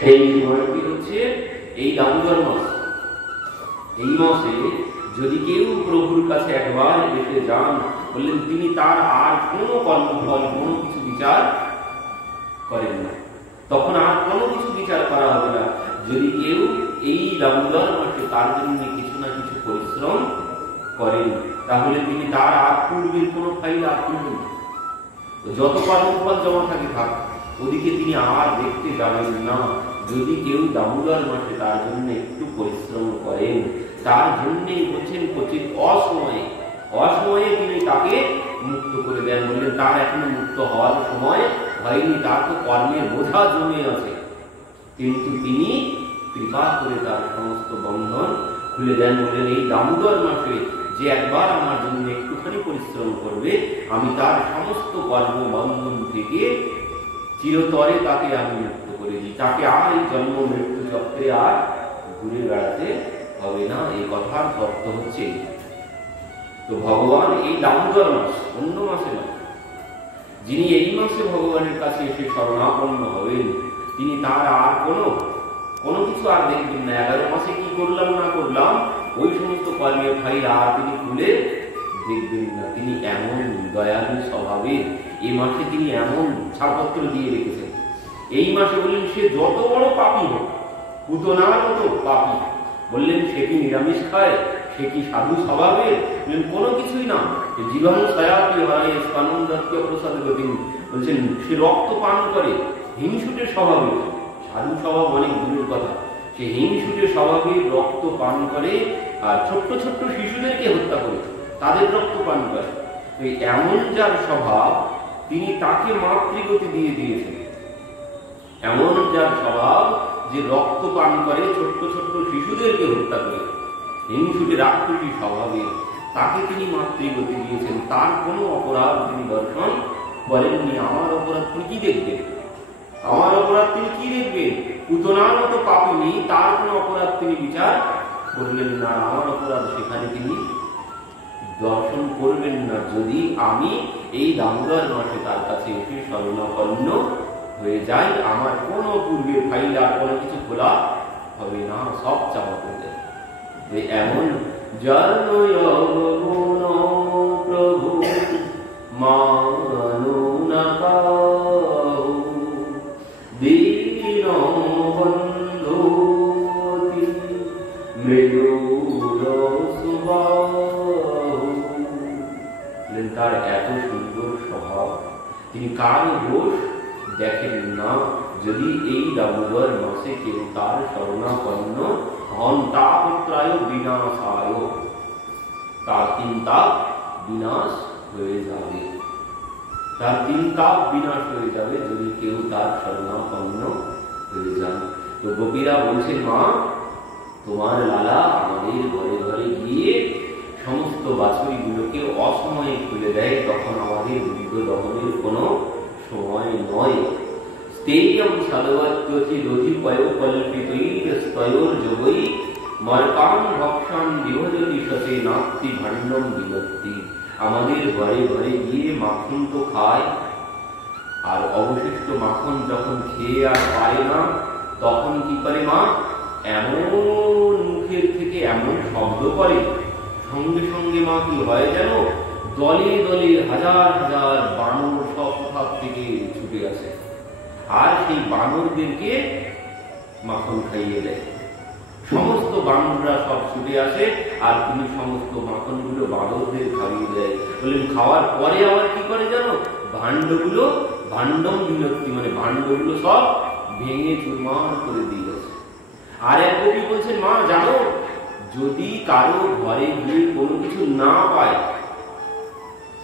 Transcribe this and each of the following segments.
সেই সময়টি হচ্ছে এই দামোদর মাস। এই মাসে যদি কেউ প্রভুর কাছে একবার এসে যান, বললেন তিনি তার আর কোনো কর্মফল কোনো কিছু বিচার করেন না, তখন আর কোনো কিছু বিচার করা হবে না। যদি কেউ এই দামোদর মাসে তার জন্য কিছু না কিছু পরিশ্রম করেন, তাহলে তিনি তার আর পূর্বের কোনো ফাইল আর তুলবেন না। যত কর্মফল জমা থাকে থাক, ওদিকে তিনি আর দেখতে যাবেন না। যদি কেউ দামোদর মাসে তার জন্য একটু পরিশ্রম করেন, তার জন্যই বলছেন কচিত অসময়ে তিনি তাকে মুক্ত করে দেন। বললেন তার এখনো মুক্ত হওয়ার সময় হয়নি, তার তো কর্মের বোঝা জমে আছে, কিন্তু তিনি কৃপা করে তার সমস্ত বন্ধন খুলে দেন। বললেন এই দামোদর মাসে যে একবার আমার জন্য একটুখানি পরিশ্রম করবে, আমি তার সমস্ত কর্ম বন্ধন থেকে চিরতরে তাকে আমি মুক্ত করে দিই, তাকে আর এই জন্ম মৃত্যু চক্রে আর ঘুরে বেড়াতে হবে না। এই কথার তত্ত্ব হচ্ছে। তো ভগবান এই দামোদর মাস, অন্য মাসে নয়, যিনি এই মাসে ভগবানের কাছে এসে শরণাপন্ন হবেন, তিনি তার আর কোনো কিছু আর দেখবেন না। 11 মাসে কি করলাম না করলাম ওই সমস্ত কর্মের ফাইল আর তিনি খুলে দেখবেন না। তিনি এমন দয়ালু স্বভাবের, এই মাসে তিনি এমন ছাড়পত্র দিয়ে রেখেছেন। এই মাসে বললেন সে যত বড় পাপী হোক, পুতনার মতো পাপী, বললেন সে কি নিরামিষ খায়, সে কি সাধু স্বভাবের, কোনো কিছুই না। জীবন সয়াতি হয় স্পানন জাতীয় প্রসাদ গতি, বলছেন সে রক্ত পান করে, হিংসুটের স্বভাবের। সাধু স্বভাব অনেক দূরের কথা, সে হিংসুটের স্বভাবের রক্ত পান করে, আর ছোট্ট ছোট্ট শিশুদেরকে হত্যা করে তাদের রক্ত পান করে। এমন যার স্বভাব, তিনি তাকে মাতৃগতি দিয়ে দিয়েছেন। এমন যার স্বভাব যে রক্ত পান করে, ছোট্ট ছোট্ট শিশুদেরকে হত্যা করে, হিংসুটে রাক্ষসী স্বভাবের, তাকে তিনি মাতৃগতি দিয়েছেন। তার কোনো অপরাধ তিনি দর্শন করেননি। আমার অপরাধ তিনি কি দেখবেন? আমার অপরাধ তিনি কি দেখবেন? পুতনার মতো পাপিনি, তার কোনো অপরাধ তিনি বিচার করলেন না। আমার অপরাধ সেখানে তিনি দর্শন করবেন না, যদি আমি এই দামোদর মাসে তার কাছে এসে শরণাপন্ন হয়ে যাই। আমার কোনো পূর্বের ফাইল আর কোনো কিছু খোলা হবে না, সব চাপা করে দেয়। এমন জন্মগুণ প্রভু মানো না দীন বন্ধু মৃদুল সুবাহু। তার এত সুন্দর স্বভাব, তিনি কারো দোষ দেখেন না। যদি এই দামোদর মাসে কেউ তার শরণাপন্ন হন, তাপত্রায় বিনাশায়, তার 3 তাপ বিনাশ হয়ে যাবে, তার 3 তাপ বিনাশ হয়ে যাবে যদি কেউ তার শরণাপন্ন হয়ে যান। তো গোপীরা বলছেন, মা তোমার লালা আমাদের ঘরে ঘরে গিয়ে সমস্ত বাছুরিগুলোকে অসময়ে খুলে দেয়, তখন আমাদের বৃদ্ধ দহনের কোনো সময় নয়। স্তেয়ম সাধবত্যচি দধিপয় কল্পিতৈর স্তয়োর যোগৈ মর্কাম ভক্ষণ বিভজতি সচে নাস্তি ভাণ্ডম বিভক্তি। আমাদের ঘরে ঘরে গিয়ে মাখন তো খায়, আর অবশিষ্ট মাখন যখন খেয়ে আর পারে না, তখন কি করে মা? এমন মুখের থেকে এমন শব্দ করে, সঙ্গে সঙ্গে মা কি হয় যেন দলে দলে হাজার হাজার বানর সব কোথাও থেকে ছুটে আসে, আর সেই বানরদেরকে মাখন খাইয়ে দেয়। সমস্ত বানররা সব ছুটে আসে, আর তিনি সমস্ত মাখনগুলো বানরদের খাইয়ে দেয়। বললেন খাওয়ার পরে আবার কি করে জানো? ভাণ্ডগুলো ভাণ্ডম বিলক্তি, মানে ভাণ্ডগুলো সব ভেঙে চুরমার করে দিয়ে গেছে। আর এক কবি বলছেন, মা জানো, যদি কারো ঘরে গিয়ে কোনো কিছু না পায়,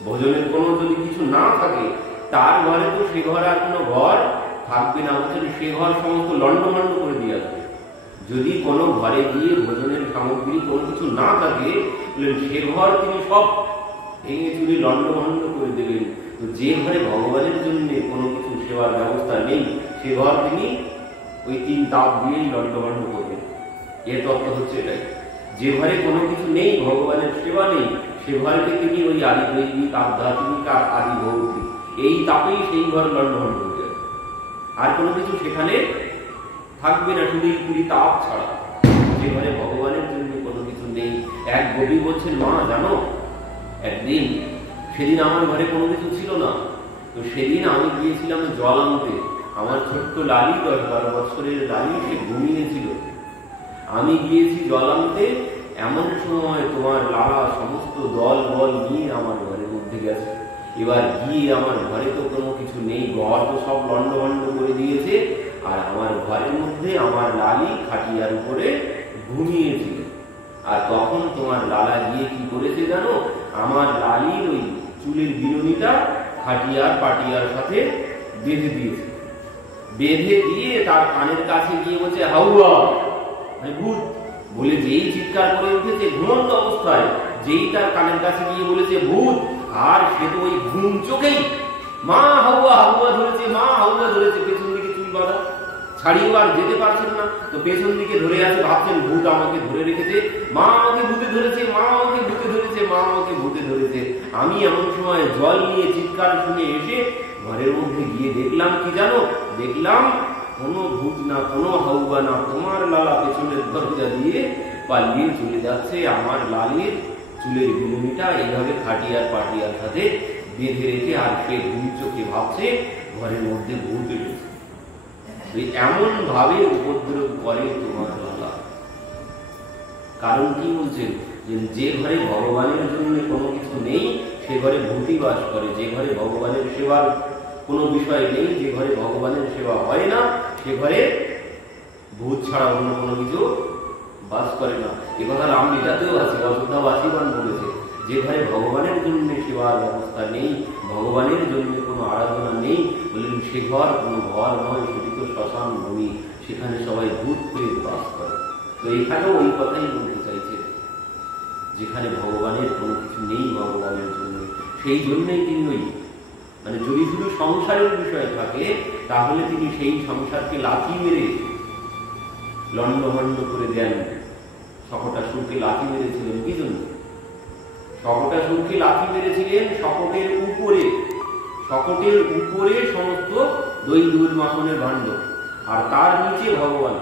ভোজনের কোনো যদি কিছু না থাকে, তার ঘরে তো সে ঘর আর কোনো ঘর থাকবে না। বলছেন সে ঘর সমস্ত লন্ডভন্ড করে দিয়ে আসবে। যদি কোনো ঘরে গিয়ে ভোজনের সামগ্রী কোনো কিছু না থাকে, সে ঘর তিনি সব ভেঙে চুরে লন্ডভন্ড করে দেবেন। তো যে ঘরে ভগবানের জন্য কোনো কিছু সেবার ব্যবস্থা নেই, সে ঘর তিনি ওই 3 তাপ দিয়েই লন্ডভন্ড করবেন। এর তত্ত্ব হচ্ছে এটাই। যে ঘরে কোনো কিছু নেই, ভগবানের সেবা নেই, সে ঘরকে তিনি ওই আদিদৈবিক আধ্যাত্মিক আর আদি ভৌতিক এই তাপেই সেই ঘর লন্ডভন্ড হয়ে যাবে। আর কোনো কিছু সেখানে থাকবে না শুধু পুরি তাপ ছাড়া। যে ঘরে ভগবানের জন্য কোনো কিছু নেই। এক কবি বলছেন, মা জানো একদিন, সেদিন আমার ঘরে কোনো কিছু ছিল না, তো সেদিন আমি গিয়েছিলাম জল আনতে। আমার ছোট্ট লালি, 10-12 বছরের লালি, সে ঘুমিয়েছিল। আমি গিয়েছি জল আনতে, এমন সময় তোমার লালা সমস্ত দল বল নিয়ে আমার ঘরের মধ্যে গেছে। এবার গিয়ে আমার ঘরে তো কোনো কিছু নেই, ঘর তো সব লন্ডভন্ড করে দিয়েছে। আর আমার ঘরের মধ্যে আমার লালি খাটিয়ার উপরে ঘুমিয়েছিল। আর তখন তোমার লালা গিয়ে কি করেছে জানো, আমার লালির ওই চুলের বিনুনিটা খাটিয়ার পাটিয়ার সাথে বেঁধে দিয়েছে। বেঁধে দিয়ে তার কানের কাছে গিয়ে বলছে, হাউয়া, মানে ভূত বলে যেই চিৎকার করে উঠেছে ঘুমন্ত অবস্থায়, যেই তার কানের কাছে গিয়ে বলেছে ভূত, আর সে তো ওই ঘুম চোখেই মা হাউয়া হাউয়া ধরেছে, মা হাউয়া ধরেছে। পেছন দিকে চুল বাঁধা, ছাড়িয়েও আর যেতে পারছেন না, তো পেছন দিকে ধরে আছে, ভাবছেন ভূত আমাকে ধরে রেখেছে, মা আমাকে ভূতে ধরেছে, মা আমাকে ভূতে ধরেছে, মা আমাকে ভূতে ধরেছে। আমি এমন সময় জল নিয়ে চিৎকার শুনে এসে ঘরের মধ্যে গিয়ে দেখলাম কি জানো, দেখলাম কোনো ভূত না, কোনো হাউয়া না, তোমার লালা পেছনের দরজা দিয়ে পালিয়ে চলে যাচ্ছে। আমার লালির চুলের বিনুনিটা এইভাবে খাটিয়ার পাটিয়ার সাথে বেঁধে রেখে, আর সে ঘুম চোখে ভাবছে ঘরের মধ্যে ভূত এসেছে। এমন ভাবে উপদ্রব করে তোমার লালা। কারণ কি বলছেন, যে ঘরে ভগবানের জন্য কোনো কিছু নেই সে ঘরে ভূতই বাস করে। যে ঘরে ভগবানের সেবার কোনো বিষয় নেই, যে ঘরে ভগবানের সেবা হয় না, সে ঘরে ভূত ছাড়া অন্য কোনো কিছু বাস করে না। এ কথা রামলীলাতেও আছে, অযোধ্যাবাসীগণ বলেছে, যে ঘরে ভগবানের জন্য সেবার ব্যবস্থা নেই, ভগবানের জন্য কোনো আরাধনা নেই, বললেন সে ঘর কোনো ঘর নয়, সেটি তো শ্মশান ভূমি, সেখানে সবাই ভূত প্রেত বাস করে। তো এখানেও ওই কথাই বলতে চাইছে, যেখানে ভগবানের কোনো কিছু নেই ভগবানের জন্য, সেই জন্যই তিনি ওই মানে যদি শুধু সংসারের বিষয় থাকে তাহলে তিনি সেই সংসারকে লাথি মেরে লন্ডভন্ড করে দেন। শকটাসুরকে লাথি মেরেছিলেন কি জন্য? শকটাসুরকে লাথি মেরেছিলেন শকটের উপরে, শকটের উপরে সমস্ত দই দুধ মাখনের ভাণ্ড, আর তার নিচে ভগবান।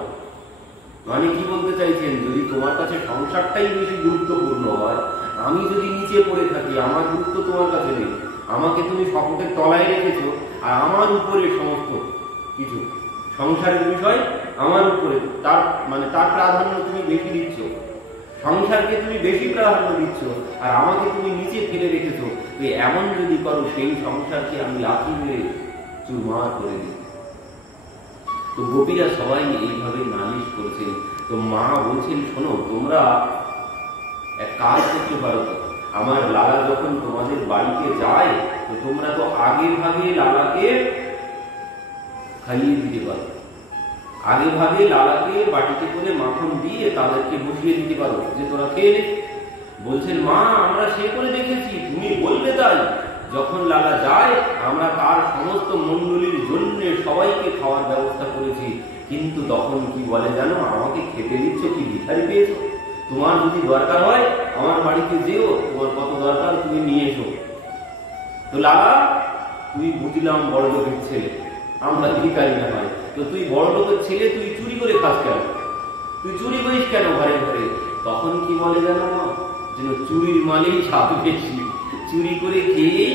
মানে কি বলতে চাইছেন, যদি তোমার কাছে সংসারটাই বেশি গুরুত্বপূর্ণ হয়, আমি যদি নিচে পড়ে থাকি, আমার গুরুত্ব তোমার কাছে নেই, আমাকে তুমি শকটের তলায় রেখেছো, আর আমার উপরে সমস্ত কিছু সংসারের বিষয় আমার উপরে, তার মানে তার প্রাধান্য তুমি বেশি দিচ্ছ, সংসারকে তুমি বেশি প্রাধান্য দিচ্ছ, আর আমাকে তুমি নিচে ফেলে রেখেছো। তো এমন যদি করো, সেই সংসারকে আমি লাথি মেরে চুরমার করে দিই। তো গোপীরা সবাই এইভাবে নালিশ করেছেন। তো মা বলছেন, শোনো, তোমরা এক কাজ করতে পারো, আমার লালা যখন তোমাদের বাড়িতে যায়, তো তোমরা তো আগে ভাগে লালাকে খাইয়ে দিতে পারো, আগে ভাগে লালাকে বাটিতে করে মাখন দিয়ে তাদেরকে বসিয়ে দিতে পারো, যে তোরা খেয়ে নে। বলছেন, মা আমরা সে করে দেখেছি, তুমি বলবে তাই। যখন লালা যায়, আমরা তার সমস্ত মণ্ডলীর জন্য সবাইকে খাওয়ার ব্যবস্থা করেছি, কিন্তু তখন কি বলে জানো, আমাকে খেতে দিচ্ছ কি ভিখারি পেয়েছো? তোমার যদি দরকার হয় আমার বাড়িতে যেও, তোমার কত দরকার তুমি নিয়ে এসো। তো লালা, তুই বুঝলাম বড় লোকের ছেলে, আমরা ভিখারি না হয়, তো তুই বড় লোকের ছেলে, তুই চুরি করে খাস কেন? তুই চুরি করিস কেন ঘরে ঘরে? তখন কি বলে জানো মা, যেন চুরির মানেই স্বাদ বেশি, চুরি করে খেয়েই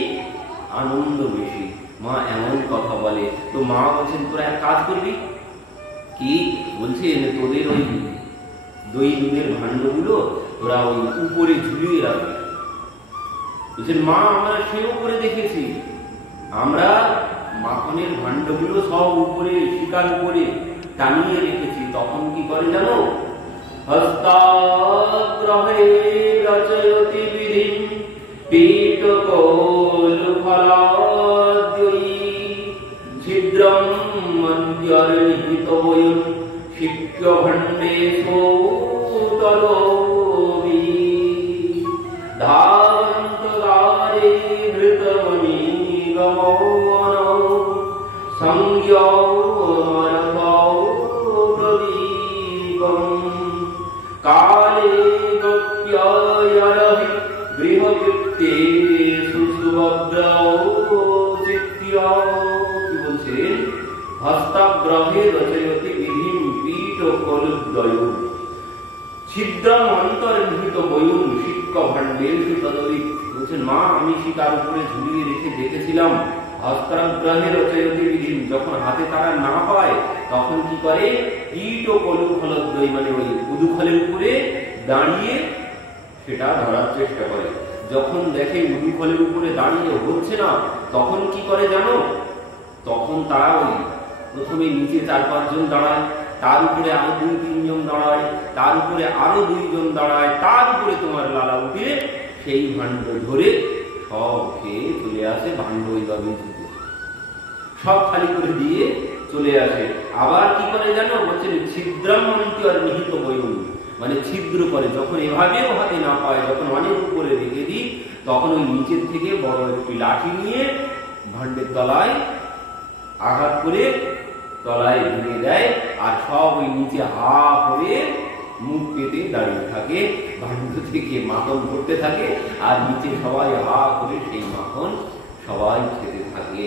আনন্দ বেশি। মা এমন কথা বলে। তো মা বলছেন, তোরা এক কাজ করবি কি? বলছেন, তোদের ওই দই দুধের ভাণ্ডগুলো তোরা ওই উপরে ঝুলিয়ে রাখবি। বলছেন, মা আমরা সেও করে দেখেছি, আমরা মাখনের ভাণ্ডগুলো সব উপরে শিকার উপরে টানিয়ে রেখেছি। তখন কি করে জানো, হস্তাগ্রহে রচয়তি বিধিম পীঠকোল ফলাদ্বয়ী ছিদ্রম মন্ত্যর্নিহিতবয়ুঃ শিক্ষ্য ভাণ্ডেষু তরোমি ধারন্তদারে ধৃতমণিগমনৌ সংযমরথৌ প্রদীপম কালে গত্যয়রভি গৃহকৃত্যেষু সুভদ্রৌ চিত্য। কি বলছেন, হস্তাগ্রহে রচয়তি বিধিম কলুদ্বয়ম ছিদ্রম অন্তর্নিহিত বয়ুন শিক্ষ ভাণ্ডেষু তদবিৎ। বলছেন মা আমি শিকার উপরে ঝুলিয়ে রেখে দেখেছিলাম হস্তাগ্রহের রচয়তি বিধিম, যখন হাতে তারা না পায় তখন কি করে কীট ও কলুফলদ্বয় মানে ওই উদুফলের উপরে দাঁড়িয়ে সেটা ধরার চেষ্টা করে। যখন দেখে উদুফলের উপরে দাঁড়িয়ে হচ্ছে না তখন কি করে জানো, তখন তারা ওই প্রথমে নিচে 4-5 জন দাঁড়ায়, তার উপরে আরো 2-3 জন দাঁড়ায়, তার উপরে আরো 2 জন দাঁড়ায়, তার উপরে তোমার লালা উঠে সেই ভাণ্ড ধরে সব খেয়ে চলে আসে। ভাণ্ড ওই সব খালি করে দিয়ে চলে আসে। আবার কি করে জানো, বলছেন ছিদ্রম অন্তর্নিহিত বয়ুন মানে ছিদ্র করে, যখন এভাবেও হাতে না পায়, যখন অনেক উপরে রেখে দিই তখন ওই নিচের থেকে বড় একটি লাঠি নিয়ে ভাণ্ডের তলায় আঘাত করে তলায় ভেঙে দেয়, আর সব ওই নিচে হা করে মুখ পেতে দাঁড়িয়ে থাকে, ভাণ্ড থেকে মাখন করতে থাকে, আর নিচে সবাই হা করে সেই মাখন সবাই খেতে থাকে।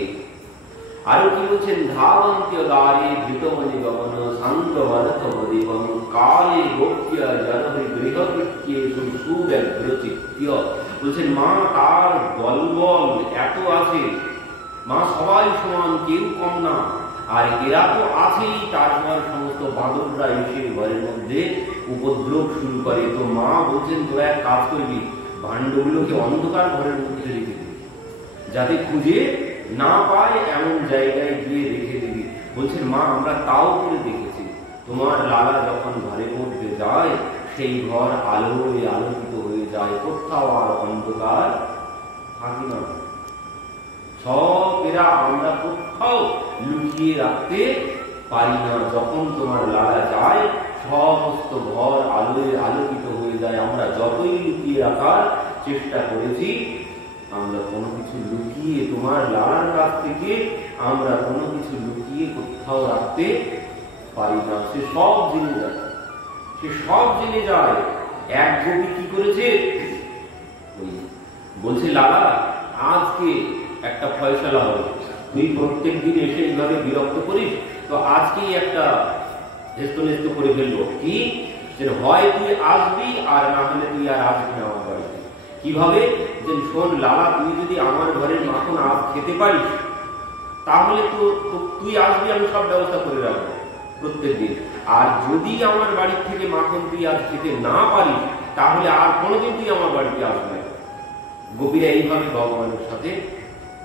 আরো কি বলছেন, ধাবন্ত্য দ্বারে ধৃতমণি গমন শান্ত বরথ প্রদীপম কালে গোপ্য জনহরি গৃহকৃত্যেষু সুব্যগ্রচিত্য। বলছেন মা তার দলবল এত আছে, মা সবাই সমান, কেউ কম না, আর এরা তো আছেই, তারপর সমস্ত বাঁদররা এসে ঘরের মধ্যে উপদ্রব শুরু করে। তো মা বলছেন তোরা এক কাজ করবি, ভাণ্ডগুলোকে অন্ধকার ঘরের মধ্যে রেখে দিবি, যাতে খুঁজে না পায় এমন জায়গায় গিয়ে রেখে দিবি। বলছেন মা আমরা তাও করে দেখেছি, তোমার লালা যখন ঘরের মধ্যে যায় সেই ঘর আলোয় আলোকিত হয়ে যায়, কোথাও আর অন্ধকার থাকে না। সব এরা আমরা কোথাও লুকিয়ে রাখতে পারি না, যখন তোমার লালা যায় সমস্ত ঘর আলোয় আলোকিত হয়ে যায়। আমরা যতই লুকিয়ে রাখার চেষ্টা করেছি, আমরা কোনো কিছু লুকিয়ে তোমার লালার কাছ থেকে আমরা কোনো কিছু লুকিয়ে কোথাও রাখতে পারি না। সে সব জেনে যায়, সে সব জেনে যায়। এক কবি কি করেছে, বলছে লালা আজকে একটা ফয়সালা হবে, তুই প্রত্যেক দিন এসে এইভাবে বিরক্ত করিস, তো আজকেই একটা হেস্তনেস্ত করে ফেলবো। কি যে হয় তুই আসবি, আর না হলে তুই আর আসবি না আমার বাড়িতে। কিভাবে, যে শোন লালা তুই যদি আমার ঘরের মাখন আজ খেতে পারিস তাহলে তো তুই আসবি, আমি সব ব্যবস্থা করে রাখবো প্রত্যেক দিন। আর যদি আমার বাড়ির থেকে মাখন তুই আজ খেতে না পারিস তাহলে আর কোনোদিন তুই আমার বাড়িতে আসবি না। গোপীরা এইভাবে ভগবানের সাথে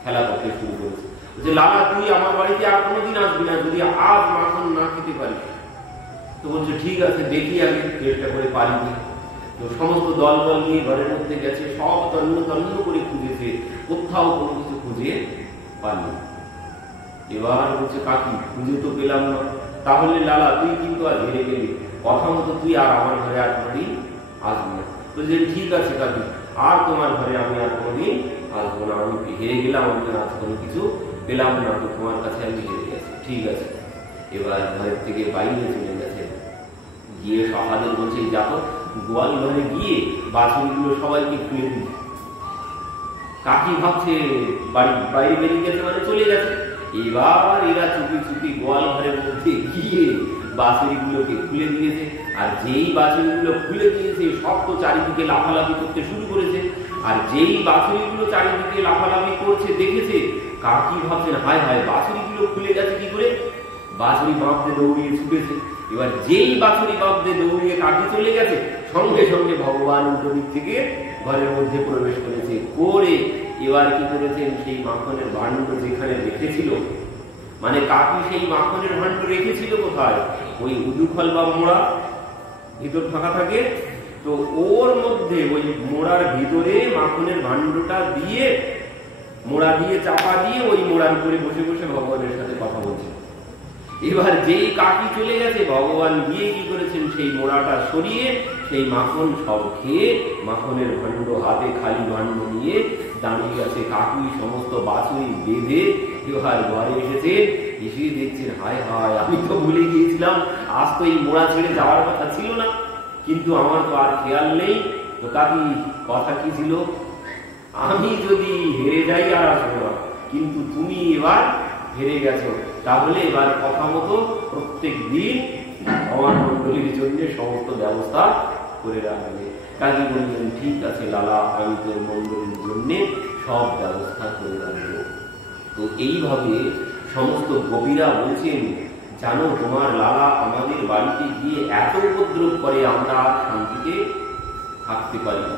খেলা করতে শুরু করেছে, যে লালা তুই আমার বাড়িতে আর কোনোদিন আসবি না যদি আজ মাখন না খেতে পারিস। তো বলছে ঠিক আছে, দেখি আগে চেষ্টা করে পারি কি। তো সমস্ত দল নিয়ে ঘরের মধ্যে গেছে, সব তন্ন তন্ন করে খুঁজেছে, কোথাও কোনো কিছু খুঁজে পায়নি। এবার বলছে কাকি খুঁজে তো পেলাম না, তাহলে লালা তুই কিন্তু আর হেরে গেলি, কথা মতো তুই আর আমার ঘরে আর কোনোদিন আসবি না। বলছে ঠিক আছে কাকি, আর তোমার ঘরে আমি আর কোনোদিন আসবো না, আমি হেরে গেলাম, আমি আজ কোনো কিছু পেলাম না, তো তোমার কাছে আমি হেরে গেছি, ঠিক আছে। এবার ঘরের থেকে বাইরে চলে গেছে, গিয়ে সহাদের বলছে যাবো গোয়াল ঘরে গিয়ে বাছুরগুলো সবাইকে খুলে দিই। কাকি ভাবছে বাইরে বেরিয়ে গেছে মানে চলে গেছে। এবার এরা চুপি চুপি গোয়াল ঘরের মধ্যে গিয়ে বাছুরিগুলোকে খুলে দিয়েছে, আর যেই বাছুরিগুলো খুলে দিয়েছে সব তো চারিদিকে লাফালাফি করতে শুরু করেছে। আর যেই বাছুরিগুলো চারিদিকে লাফালাফি করছে দেখেছে, কাকি ভাবছেন হায় হায় বাছুরিগুলো খুলে গেছে কি করে, বাছুরি বাঁধতে দৌড়িয়ে ছুটেছে। এবার যেই বাছুরি বাঁধতে দৌড়িয়ে কাকি চলে গেছে, সঙ্গে সঙ্গে ভগবান উল্টো দিক থেকে ঘরের মধ্যে প্রবেশ করেছে, করে এবার কি করেছেন, সেই মাখনের ভাণ্ড যেখানে রেখেছিল, মানে কাকি সেই মাখনের ভাণ্ড রেখেছিল কোথায়, ওই উদুফল বা মোড়া ভিতর ফাঁকা থাকে, তো ওর মধ্যে ওই মোড়ার ভিতরে মাখনের ভাণ্ডটা দিয়ে, মোড়া দিয়ে চাপা দিয়ে ওই মোড়ার উপরে বসে বসে ভগবানের সাথে কথা বলছে। এবার যেই কাকি চলে গেছে, ভগবান গিয়ে কি করেছেন, সেই মোড়াটা সরিয়ে সেই মাখন সব খেয়ে মাখনের ভাণ্ড হাতে খালি ভাণ্ড নিয়ে দাঁড়িয়ে গেছে। কাকুই সমস্ত বাছুরি বেঁধে এবার ঘরে এসেছে, এসে দেখছেন হায় হায় আমি তো ভুলে গিয়েছিলাম, আজ তো এই মোড়া ছেড়ে যাওয়ার কথা ছিল না, কিন্তু আমার তো আর খেয়াল নেই। তো কাকি কথা কি ছিল, আমি যদি হেরে যাই আর আসবো না, কিন্তু তুমি এবার হেরে গেছো, তাহলে এবার কথা মতো প্রত্যেক দিন আমার মন্ডলীর জন্য সমস্ত ব্যবস্থা করে রাখবে। কাজী বললেন ঠিক আছে লালা, আমি তোর মন্ডলীর জন্য সব ব্যবস্থা করে রাখবো। তো এইভাবে সমস্ত গোপীরা বলছেন, জানো তোমার লালা আমাদের বাড়িতে গিয়ে এত উপদ্রব করে, আমরা শান্তিতে থাকতে পারি না।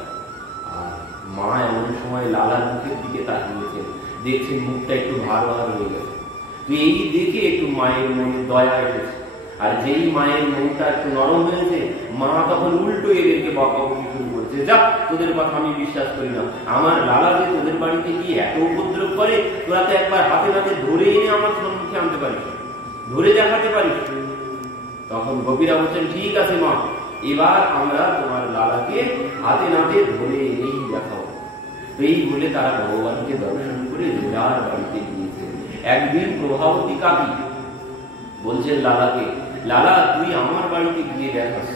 আর মা এমন সময় লালার মুখের দিকে তাকিয়েছেন, দেখছেন মুখটা একটু ভার ভার হয়ে গেছে। তো এই দেখে একটু মায়ের মনে দয়া এসেছে। আর যেই মায়ের মনটা একটু নরম হয়েছে, মা তখন উল্টো এদেরকে বকাবকি শুরু করছে, যা তোদের কথা আমি বিশ্বাস করি না, আমার লালা যে তোদের বাড়িতে গিয়ে এত উপদ্রব করে, তোরা তো একবার হাতে নাতে ধরে এনে আমার সম্মুখে আনতে পারিস, ধরে দেখাতে পারিস। তখন গোপীরা বলছেন ঠিক আছে মা, এবার আমরা তোমার লালাকে হাতে নাতে ধরে এনেই দেখাবো। এই বলে তারা ভগবানকে দর্শন করে লালার বাড়িতে গিয়েছে। একদিন প্রভাবতী কাকি বলছেন লালাকে, লালা তুই আমার বাড়িতে গিয়ে দেখাস,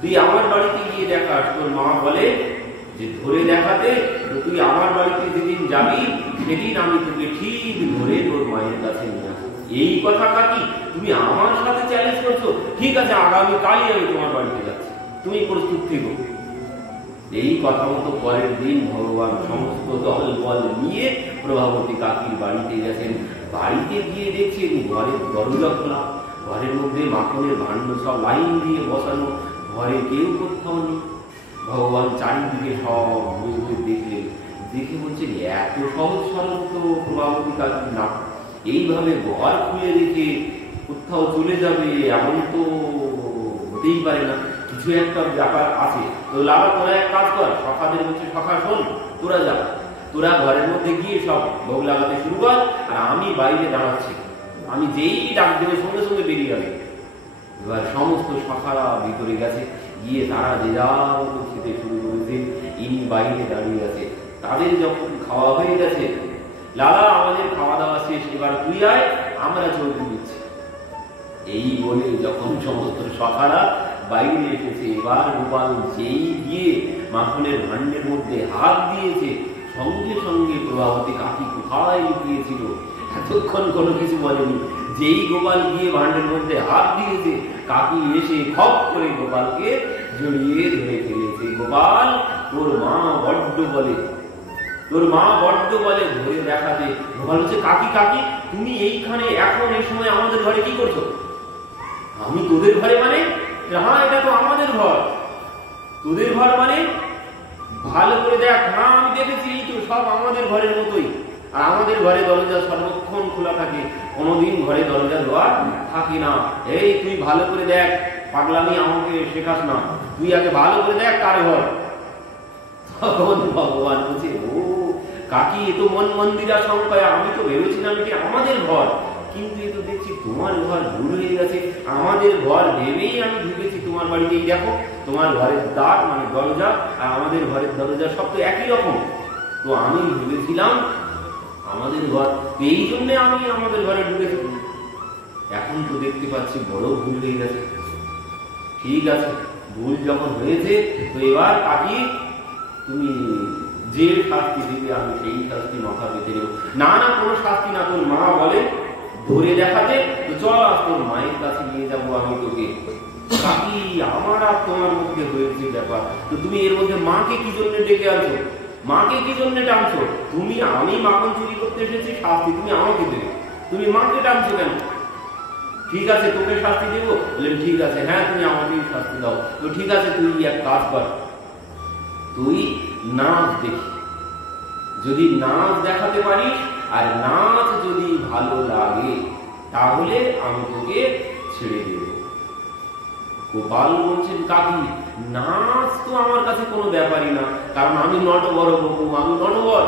তুই আমার বাড়িতে গিয়ে দেখাস। তোর মা বলে যে ধরে দেখাতে, তুই আমার বাড়িতে যেদিন যাবি সেদিন আমি তোকে ঠিক ধরে তোর মায়ের কাছে নিয়ে আসবো। এই কথা কাকি তুমি আমার সাথে চ্যালেঞ্জ করছো? ঠিক আছে, আগামী কালই আমি তোমার বাড়িতে যাচ্ছি, তুমি প্রস্তুত থেকো। এই কথা মতো পরের দিন ভগবান সমস্ত দল বল নিয়ে প্রভাবতী কাকির বাড়িতে গেছেন। বাড়িতে গিয়ে দেখছেন ঘরের দরজা খোলা, ঘরের মধ্যে মাখনের ভাণ্ড সব লাইন দিয়ে বসানো, ঘরে কেউ কোথাও নেই। ভগবান চারিদিকে সব ঘুরে দেখলেন, দেখে বলছেন এত সহজ সরল তো প্রভাবতী কাকি না, এইভাবে ঘর খুলে রেখে কোথাও চলে যাবে এমন তো হতেই পারে না, কিছু একটা ব্যাপার আছে। তো লালা তোরা এক কাজ কর, সখাদের হচ্ছে সখা শোন, তোরা যা, তোরা ঘরের মধ্যে গিয়ে সব ভোগ লাগাতে শুরু কর, আর আমি বাইরে দাঁড়াচ্ছি, আমি যেই ডাক দেবে সঙ্গে সঙ্গে বেরিয়ে যাবে। এবার সমস্ত সখারা ভিতরে গেছে, গিয়ে তারা যে যার খেতে শুরু করেছে, ইনি বাইরে দাঁড়িয়ে আছে। তাদের যখন খাওয়া হয়ে গেছে, লালা আমাদের খাওয়া দাওয়া শেষ, এবার তুই আয়, আমরা চৌকি দিচ্ছি। এই বলে যখন সমস্ত সখারা বাইরে এসেছে, এবার গোপাল যেই গিয়ে মাখনের ভাণ্ডের মধ্যে হাত দিয়েছে, সঙ্গে সঙ্গে প্রভাবতী কাকি কোথায় লুকিয়েছিল এতক্ষণ কোনো কিছু বলেনি, যেই গোপাল গিয়ে ভাণ্ডের মধ্যে হাত দিয়েছে, কাকি এসে খপ করে গোপালকে জড়িয়ে ধরে ফেলেছে। গোপাল তোর মা বড্ড বলে, তোর মা বড্ড বলে, ধরে দেখাতে। গোপাল হচ্ছে কাকি কাকি তুমি এইখানে এখন এই সময় আমাদের ঘরে কি করছো? আমি তোদের ঘরে মানে? হ্যাঁ এটা তো আমাদের ঘর। তোদের ঘর মানে? ভালো করে দেখ। হ্যাঁ আমি দেখেছি, এই তো সব আমাদের ঘরের মতোই, আর আমাদের ঘরে দরজা সর্বক্ষণ খোলা থাকে, কোনোদিন ঘরে দরজা দেওয়া থাকে না। এই তুই ভালো করে দেখ, পাগলামি আমাকে শেখাস না, তুই আগে ভালো করে দেখ কার ঘর। তখন ভগবান বলছে, ও কাকি এ তো মন মন্দিরা সংখ্যায়, আমি তো ভেবেছিলাম এটি আমাদের ঘর, কিন্তু এ তো দেখছি তোমার ঘর ভুল হয়ে গেছে। আমাদের ঘর ভেবেই আমি ঢুকেছি তোমার বাড়িতে। এই দেখো তোমার ঘরের দ্বার মানে দরজা আর আমাদের ঘরের দরজা সব তো একই রকম। তো আমি ভেবেছিলাম আমাদের ঘর, এই জন্য আমি আমাদের ঘরে ঢুকেছি। এখন তো দেখতে পাচ্ছি বড় ভুল হয়ে গেছে। ঠিক আছে, ভুল যখন হয়েছে তো এবার কাকি তুমি যে শাস্তি দিবে আমি সেই শাস্তি মাথা পেতে নেব। না না কোনো শাস্তি না, তোর মা বলে ধরে দেখাতে, তো চল আজ তোর মায়ের কাছে নিয়ে যাবো আমি তোকে। কাকি আমার আর তোমার মধ্যে হয়েছে ব্যাপার, তো তুমি এর মধ্যে মাকে কি জন্য ডেকে আনছো? মাকে কি জন্য টানছো? তুমি আমি মাখন চুরি করতে এসেছি, শাস্তি তুমি আমাকে দেবে, তুমি মাকে টানছো কেন? ঠিক আছে তোকে শাস্তি দেবো। বললেন ঠিক আছে, হ্যাঁ তুমি আমাকেই শাস্তি দাও। তো ঠিক আছে তুই এক কাজ কর, তুই নাচ দেখি, যদি নাচ দেখাতে পারিস আর নাচ যদি ভালো লাগে তাহলে আমি তোকে ছেড়ে দেব। গোপাল বলছেন কাকি নাচ তো আমার কাছে কোনো ব্যাপারই না, কারণ আমি নটবর বাবু, আমি নটবর,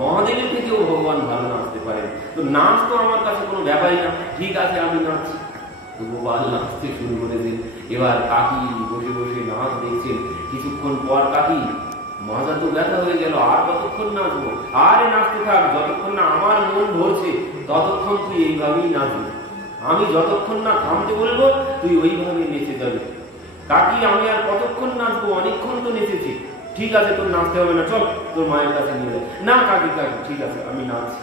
মহাদেবের থেকেও ভগবান ভালো নাচতে পারেন, তো নাচ তো আমার কাছে কোনো ব্যাপারই না। ঠিক আছে আমি নাচছি। তো গোপাল নাচতে শুরু করে দিন। এবার কাকি বসে বসে নাচ দেখছেন। কিছুক্ষণ পর কাকি মাজা তো ব্যথা হয়ে গেল, আর কতক্ষণ নাচবো? আরে নাচতে থাক, যতক্ষণ না আমার মন ভরছে ততক্ষণ তুই এইভাবেই নাচবি, আমি যতক্ষণ না থামতে বলবো তুই ওইভাবে নেচে যাবি। কাকি আমি আর কতক্ষণ নাচবো, অনেকক্ষণ তো নেচেছি। ঠিক আছে তোর নাচতে হবে না, চল তোর মায়ের কাছে নিয়ে যাই। না কাকি কাকি ঠিক আছে আমি নাচছি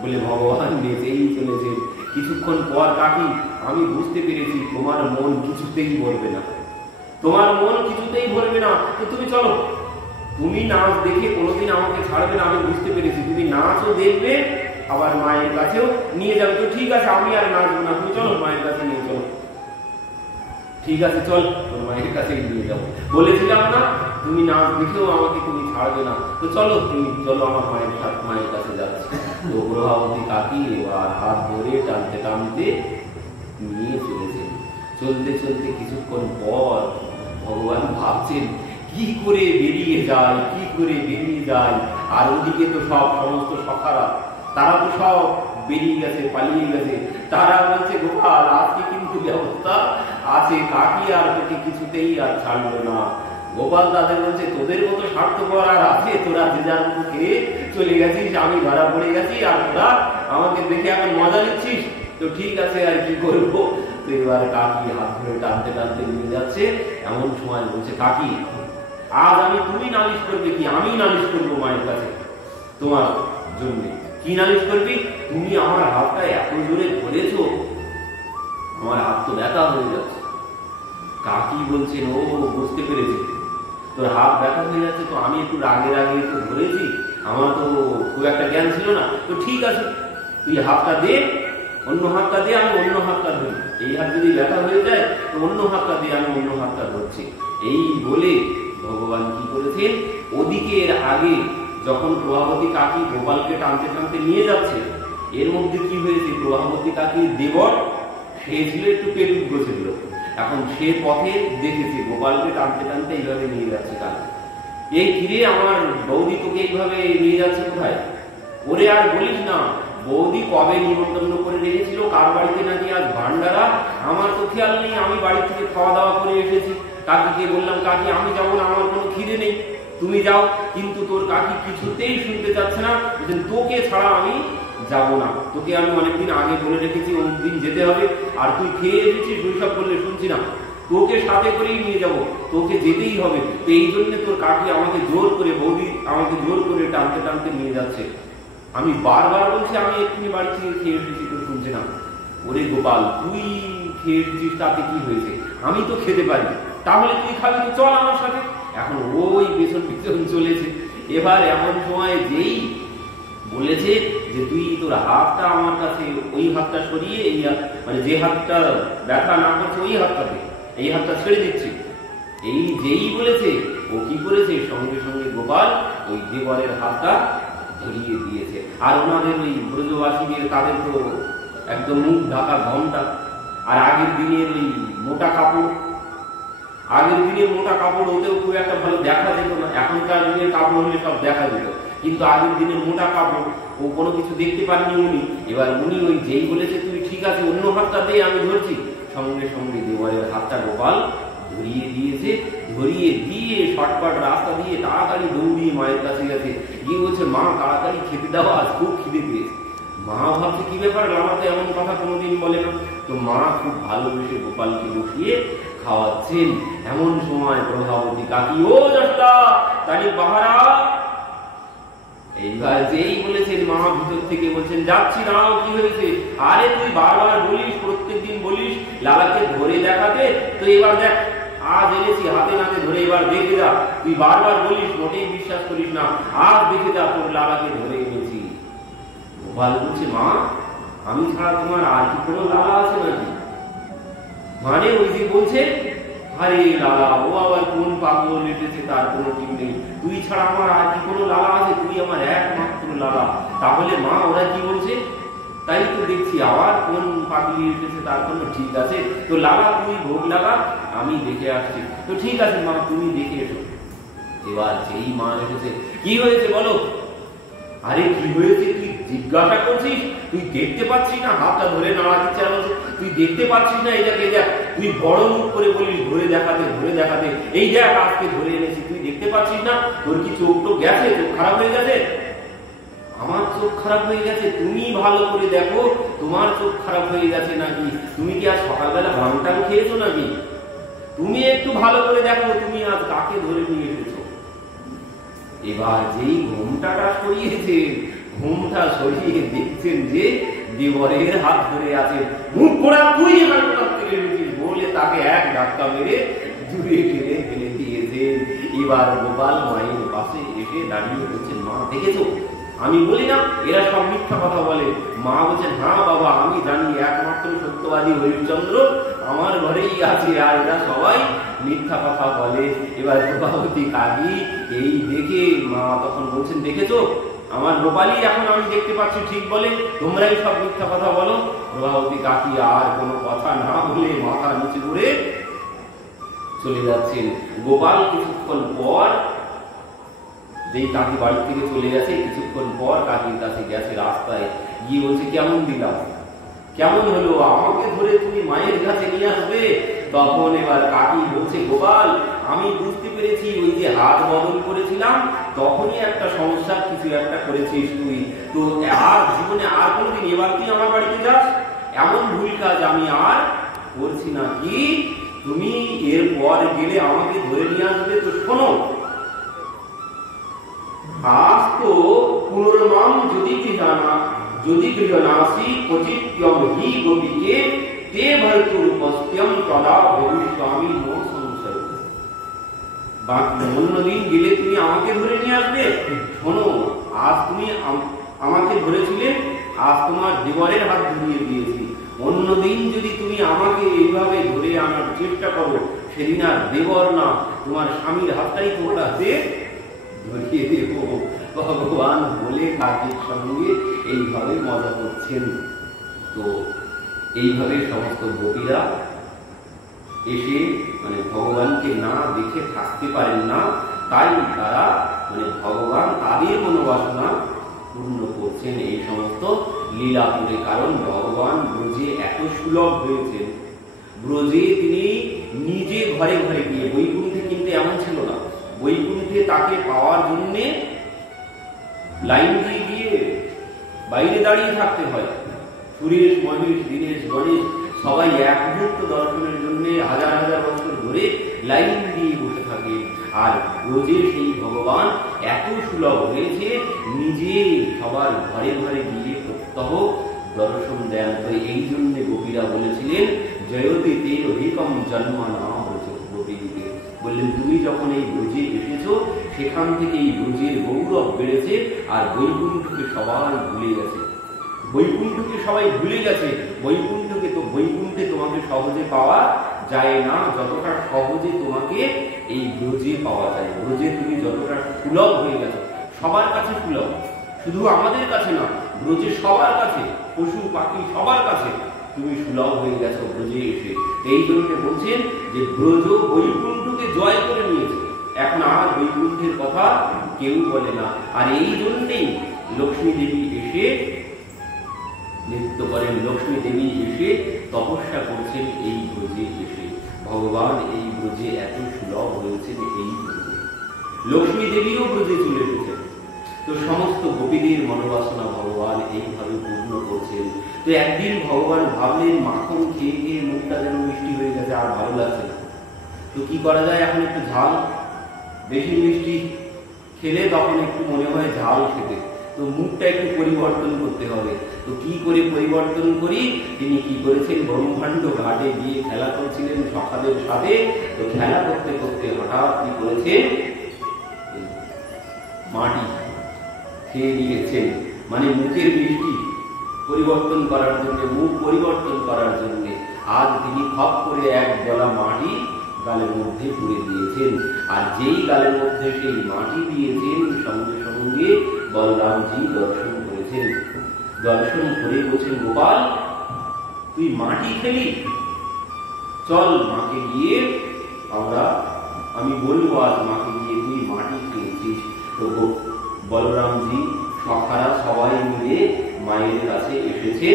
বলে ভগবান নেচেই চলেছে। কিছুক্ষণ পর কাকি আমি বুঝতে পেরেছি তোমার মন কিছুতেই ভরবে না, তোমার মন কিছুতেই ভরবে না, তো তুমি চলো, তুমি নাচ দেখে কোনোদিন আমাকে ছাড়বে না, আমি বুঝতে পেরেছি। তুমি নাচও দেখবে, আবার মায়ের কাছেও নিয়ে যাবে। তো ঠিক আছে, আমি আর নাচবো না, তুমি চলো মায়ের কাছে নিয়ে চলো। ঠিক আছে চল, তোর মায়ের কাছে নিয়ে যাবো, বলেছিলাম না তুমি নাচ দেখেও আমাকে তুমি ছাড়বে না, তো চলো তুমি চলো আমার মায়ের কাছে যাচ্ছে। তো প্রভাবতী কাকি এবার হাত ধরে টানতে টানতে নিয়ে চলেছে। চলতে চলতে কিছুক্ষণ পর ভগবান ভাবছেন কি করে বেরিয়ে যায়, কি করে বেরিয়ে যায়। আর ওদিকে তো সব সমস্ত সখারা তারা তো সব বেরিয়ে গেছে, পালিয়ে গেছে। তারা বলছে গোপাল আজকে কিন্তু ব্যবস্থা আছে, কাকি আর তোকে কিছুতেই আর ছাড়লো না। গোপাল তাদের বলছে তোদের মতো স্বার্থপর আর আছে? তোরা যে যার মতো খেয়ে চলে গেছিস, আমি ধরা পড়ে গেছি, আর তোরা আমাকে দেখে এখন মজা নিচ্ছিস। তো ঠিক আছে আর কি করবো। তো এবার কাকি হাত ধরে টানতে টানতে নিয়ে যাচ্ছে। এমন সময় বলছে কাকি আজ তুমি নালিশ করবে কি? আমি নালিশ করবো মায়ের কাছে তোমার জন্য। কি নালিশ করবি? তুমি আমার হাতটা এত জোরে ধরেছো, আমার হাত তো ব্যথা হয়ে যাচ্ছে। কাকি বলছেন ও বুঝতে পেরেছি, তোর হাত ব্যথা হয়ে যাচ্ছে, তো আমি একটু রাগে রাগে একটু ধরেছি, আমার তো খুব একটা জ্ঞান ছিল না। তো ঠিক আছে, তুই হাতটা দে, অন্য হাতটা দিয়ে আমি অন্য হাতটা ধরি। এই হাত যদি ব্যথা হয়ে যায় তো অন্য হাতটা দিয়ে আমি অন্য হাতটা ধরছি। এই বলে ভগবান কি করেছেন, ওদিকে এর আগে যখন প্রভাবতী কাকি গোপালকে টানতে টানতে নিয়ে যাচ্ছে, এর মধ্যে কি হয়েছে, প্রভাবতী কাকির দেবর সে ছিল একটু পেটুক গোছের লোক। এখন সে পথে দেখেছে গোপালকে টানতে টানতে এইভাবে নিয়ে যাচ্ছে কাকি। এই ফিরে আমার বৌদি তোকে এইভাবে নিয়ে যাচ্ছে কোথায়? ওরে আর বলিস না, বৌদি কবে নিমন্ত্রণ করে রেখেছিল কার বাড়িতে নাকি আজ ভান্ডারা, আমার তো খেয়াল নেই। আমি বাড়ি থেকে খাওয়া দাওয়া করে এসেছি, কাকিকে বললাম কাকি আমি যাবো না, আমার কোনো খিদে নেই, তুমি যাও। কিন্তু তোর কাকি কিছুতেই শুনতে চাচ্ছে না, তোকে ছাড়া আমি যাবো না, তোকে আমি অনেকদিন আগে বলে রেখেছি অনেক দিন যেতে হবে, আর তুই খেয়ে এসেছিস ওইসব বললে শুনছি না, তোকে সাথে করেই নিয়ে যাব, তোকে যেতেই হবে। তো এই জন্য তোর কাকি আমাকে জোর করে, বৌদি আমাকে জোর করে টানতে টানতে নিয়ে যাচ্ছে। আমি বারবার বলছি আমি এক্ষুনি বাড়ি থেকে খেয়ে এসেছি, তো শুনছে না। ওরে গোপাল তুই খেয়ে এসেছিস তাতে কি হয়েছে, আমি তো খেতে পারি, তাহলে তুই খাবি তো চল আমার সাথে। এখন ওই পেছন পেছন চলেছে। এবার এমন সময় যেই বলেছে যে তুই তোর হাতটা আমার কাছে, ওই হাতটা সরিয়ে এই মানে যে হাতটা ব্যথা না করছে ওই হাতটা দে, এই হাতটা ছেড়ে দিচ্ছি। এই যেই বলেছে ও কি করেছে, সঙ্গে সঙ্গে গোপাল ওই দেবরের হাতটা ধরিয়ে দিয়েছে। আর ওনাদের ওই ব্রজবাসীদের তাদের তো একদম মুখ ঢাকা ঘন্টা, আর আগের দিনের ওই মোটা কাপড়, আগের দিনের মোটা কাপড় ওতেও খুব একটা ভালো দেখা যেত না। এখনকার দিনের কাপড় হলে সব দেখা যেত, কিন্তু আগের দিনের মোটা কাপড় ও কোনো কিছু দেখতে পাননি উনি। এবার উনি ওই যেই বলেছে তুই ঠিক আছে অন্য হাতটা দিয়ে আমি ধরছি, সঙ্গে সঙ্গে দেওয়ালের হাতটা গোপাল ধরিয়ে দিয়েছে। ধরিয়ে দিয়ে শর্টকাট রাস্তা দিয়ে তাড়াতাড়ি দৌড়িয়ে মায়ের কাছে গেছে, গিয়ে বলছে মা তাড়াতাড়ি খেতে দেওয়া, আজ খুব খিদে পেয়েছে। মা ভাবছে কি ব্যাপার, আমাকে এমন কথা কোনোদিন বলে না। তো মা খুব ভালোবেসে গোপালকে বসিয়ে খাওয়াচ্ছেন। এমন সময় প্রভাবতী কাকি ও যশোদা তানি বাহারা, এইবার যেই বলেছেন মা ভিতর থেকে বলছেন যাচ্ছি না, কি হয়েছে? আরে তুই বারবার বলিস, প্রত্যেকদিন বলিস লালাকে ধরে দেখাতে, তো এবার দেখ আজ এনেছি হাতে নাতে ধরে, এবার দেখে যা। তুই বারবার বলিস, মোটেই বিশ্বাস করিস না, আজ দেখে যা তোর লালাকে ধরে এনেছি। গোপাল বলছে মা আমি ছাড়া তোমার আর কি কোনো লালা আছে নাকি? মানে ওই যে বলছে আরে লালা, ও আবার কোন পাগল এসেছে তার কোনো ঠিক নেই, তুই ছাড়া আমার আর কি কোনো লালা আছে? তুই আমার একমাত্র লালা। তাহলে মা ওরা কি বলছে? তাই তো দেখছি আবার কোন পাগলি এসেছে তার কোনো ঠিক আছে। তো লালা তুই ভোগ লাগা, আমি দেখে আসছি। তো ঠিক আছে মা তুমি দেখে এসো। এবার যেই মা এসেছে, কি হয়েছে বলো? আরে কি হয়েছে তুই জিজ্ঞাসা করছিস? তুই দেখতে পাচ্ছিস না হাতটা ধরে নাড়া দিচ্ছে, তুই দেখতে পাচ্ছিস না এটাকে দেখ, তুই বড় মুখ করে বলিস ধরে দেখাতে ধরে দেখাতে, এই দেখ আজকে ধরে এনেছি, তুই দেখতে পাচ্ছিস না? তোর কি চোখ টোক গেছে, চোখ খারাপ হয়ে গেছে? আমার চোখ খারাপ হয়ে গেছে, তুমি ভালো করে দেখো তোমার চোখ খারাপ হয়ে গেছে নাকি? তুমি কি আজ সকালবেলা ভাঙটাং খেয়েছো নাকি? তুমি একটু ভালো করে দেখো তুমি আজ কাকে ধরে নিয়ে এসেছো। এবার যেই ঘুমটাটা সরিয়েছে, ঘুমটা সরিয়ে দেখছেন যে দেবরের হাত ধরে আছে, মুখ পোড়া তুই এবার কোথা থেকে এসেছিস বলে তাকে এক ধাক্কা মেরে দূরে ঠেলে ফেলে দিয়েছেন। এবার গোপাল মায়ের পাশে এসে দাঁড়িয়ে বলছেন, মা দেখেছো, আমি বলি না এরা সব মিথ্যা কথা বলে। মা বলছেন, হ্যাঁ বাবা আমি জানি, একমাত্র সত্যবাদী হরিশ্চন্দ্র আমার ঘরেই আছে, আর এরা সবাই মিথ্যা কথা বলে। এবার প্রভাবতী কাকি এই দেখে মা তখন বলছেন, দেখেছো আমার গোপালই এখন আমি দেখতে পাচ্ছি ঠিক বলে, তোমরাই সব মিথ্যা কথা বলো। প্রভাবতী কাকি আর কোনো কথা না বলে মাথা নিচু করে চলে যাচ্ছেন। গোপাল কিছুক্ষণ পর, যেই কাকি বাড়ি থেকে চলে গেছে, কিছুক্ষণ পর কাকির কাছে গেছে, রাস্তায় গিয়ে বলছে, কেমন দিলাম, কেমন হলো, আমাকে ধরে তুমি মায়ের কাছে নিয়ে আসবে? তখন এবার কাকি বলছে, গোপাল আমি বুঝতে পেরেছি, ওই যে হাত বদল করেছিলাম তখনই একটা সমস্যা, কিছু একটা করেছিস তুই, তো আর জীবনে আর কোনোদিন এবার তুই আমার বাড়িতে যাস, এমন ভুল কাজ আমি আর করছি না। কি তুমি এরপর গেলে আমাকে ধরে নিয়ে আসবে? তো শোনো, আজ তো পুনর্মাম যদি গৃহনাসি ক্বচিত্যম হি গোপীকে তে ভর্তুরুপস্ত্যম তদা ভবিষ্যামি নো সংশয়। অন্যদিন গেলে তুমি আমাকে ধরে নিয়ে আসবে। শোনো, আজ তুমি আমাকে ধরেছিলে, আজ তোমার দেবরের হাত ধরিয়ে দিয়েছি, অন্যদিন যদি তুমি আমাকে এইভাবে ধরে আনার চেষ্টা করো, সেদিন আর দেবর না তোমার স্বামীর হাতটাই তোমার হাতে ধরিয়ে দেব। ভগবান বলে কাকির সঙ্গে এইভাবে মজা করছেন। তো এইভাবে সমস্ত গোপীরা এসে ভগবানকে না দেখে থাকতে পারেন না, তাই তারা ভগবান তাদের মনোবাসনা পূর্ণ করছেন এই সমস্ত লীলা করে। কারণ ভগবান ব্রজে এত সুলভ হয়েছেন, ব্রজে তিনি নিজে ঘরে ঘরে গিয়ে, বৈকুণ্ঠে কিন্তু এমন ছিল না, বৈকুণ্ঠে তাকে পাওয়ার জন্য লাইন দিয়ে গিয়ে বাইরে দাঁড়িয়ে থাকতে হয়। সুরেশ, মহেশ, দীনেশ, গণেশ সবাই এক মুহূর্ত দর্শনের জন্য হাজার হাজার বছর ধরে লাইন দিয়ে বসে থাকে। আর রোজে সেই ভগবান এত সুলভ হয়েছে, নিজে সবার ঘরে ঘরে গিয়ে প্রত্যহ দর্শন দেন। তো এই জন্য গোপীরা বলেছিলেন, জয়তে তে অধিকম জন্ম না গোপীকে, বললেন তুমি যখন এই ব্রজে এসেছো সেখান থেকে এই ব্রজের গৌরব বেড়েছে, আর বৈকুণ্ঠকে সবাই ভুলে গেছে, বৈকুণ্ঠকে সবাই ভুলে গেছে। বৈকুণ্ঠে তোমাকে সহজে পাওয়া যায় না যতটা সহজে তোমাকে এই ব্রজে পাওয়া যায়। ব্রজে তুমি যতটা সুলভ হয়ে গেছো, সবার কাছে সুলভ, শুধু আমাদের কাছে না, ব্রজে সবার কাছে, পশু পাখি সবার কাছে তুমি সুলভ হয়ে গেছো ব্রজে এসে। এই জন্য বলছেন যে ব্রজ বৈকুণ্ঠকে জয় করে নিয়েছে, এখন আর বৈকুণ্ঠের কথা কেউ বলে না। আর এই জন্যেই লক্ষ্মী দেবী এসে নৃত্য করেন, লক্ষ্মী দেবী এসে তপস্যা করছেন এই ব্রজে এসে। ভগবান এই ব্রজে এত সুলভ হয়েছেন এই ব্রজে, লক্ষ্মী দেবীও ব্রজে চলে এসেছেন। তো সমস্ত গোপীদের মনোবাসনা ভগবান এইভাবে পূর্ণ করছেন। তো একদিন ভগবান ভাবলেন, মাখন খেয়ে খেয়ে মুখটা যেন মিষ্টি হয়ে গেছে, আর ভালো লাগছে না, তো কি করা যায়, এখন একটু ঝাল, বেশি মিষ্টি খেলে তখন একটু মনে হয় ঝাল খেতে, তো মুখটা একটু পরিবর্তন করতে হবে। তো কি করে পরিবর্তন করি, তিনি কি করেছেন, ব্রহ্মাণ্ড ঘাটে গিয়ে খেলা করছিলেন সখাদের সাথে। তো খেলা করতে করতে হঠাৎ কি করেছেন, মাটি খেয়ে নিয়েছেন, মুখের মিষ্টি পরিবর্তন করার জন্য, মুখ পরিবর্তন করার জন্য আজ তিনি খপ করে এক গলা মাটি গালের মধ্যে পুরে দিয়েছেন। আর যেই গালের মধ্যে সেই মাটি দিয়েছেন, সঙ্গে সঙ্গে বলরামজি দর্শন করেছেন। দর্শন করে বলছেন, গোপাল তুই মাটি খেলি, চল মাকে গিয়ে আমি বলবো আজ মাকে গিয়ে তুই মাটি খেয়েছিস। তো বলরামজি সখারা সবাই মিলে মায়ের কাছে এসেছে,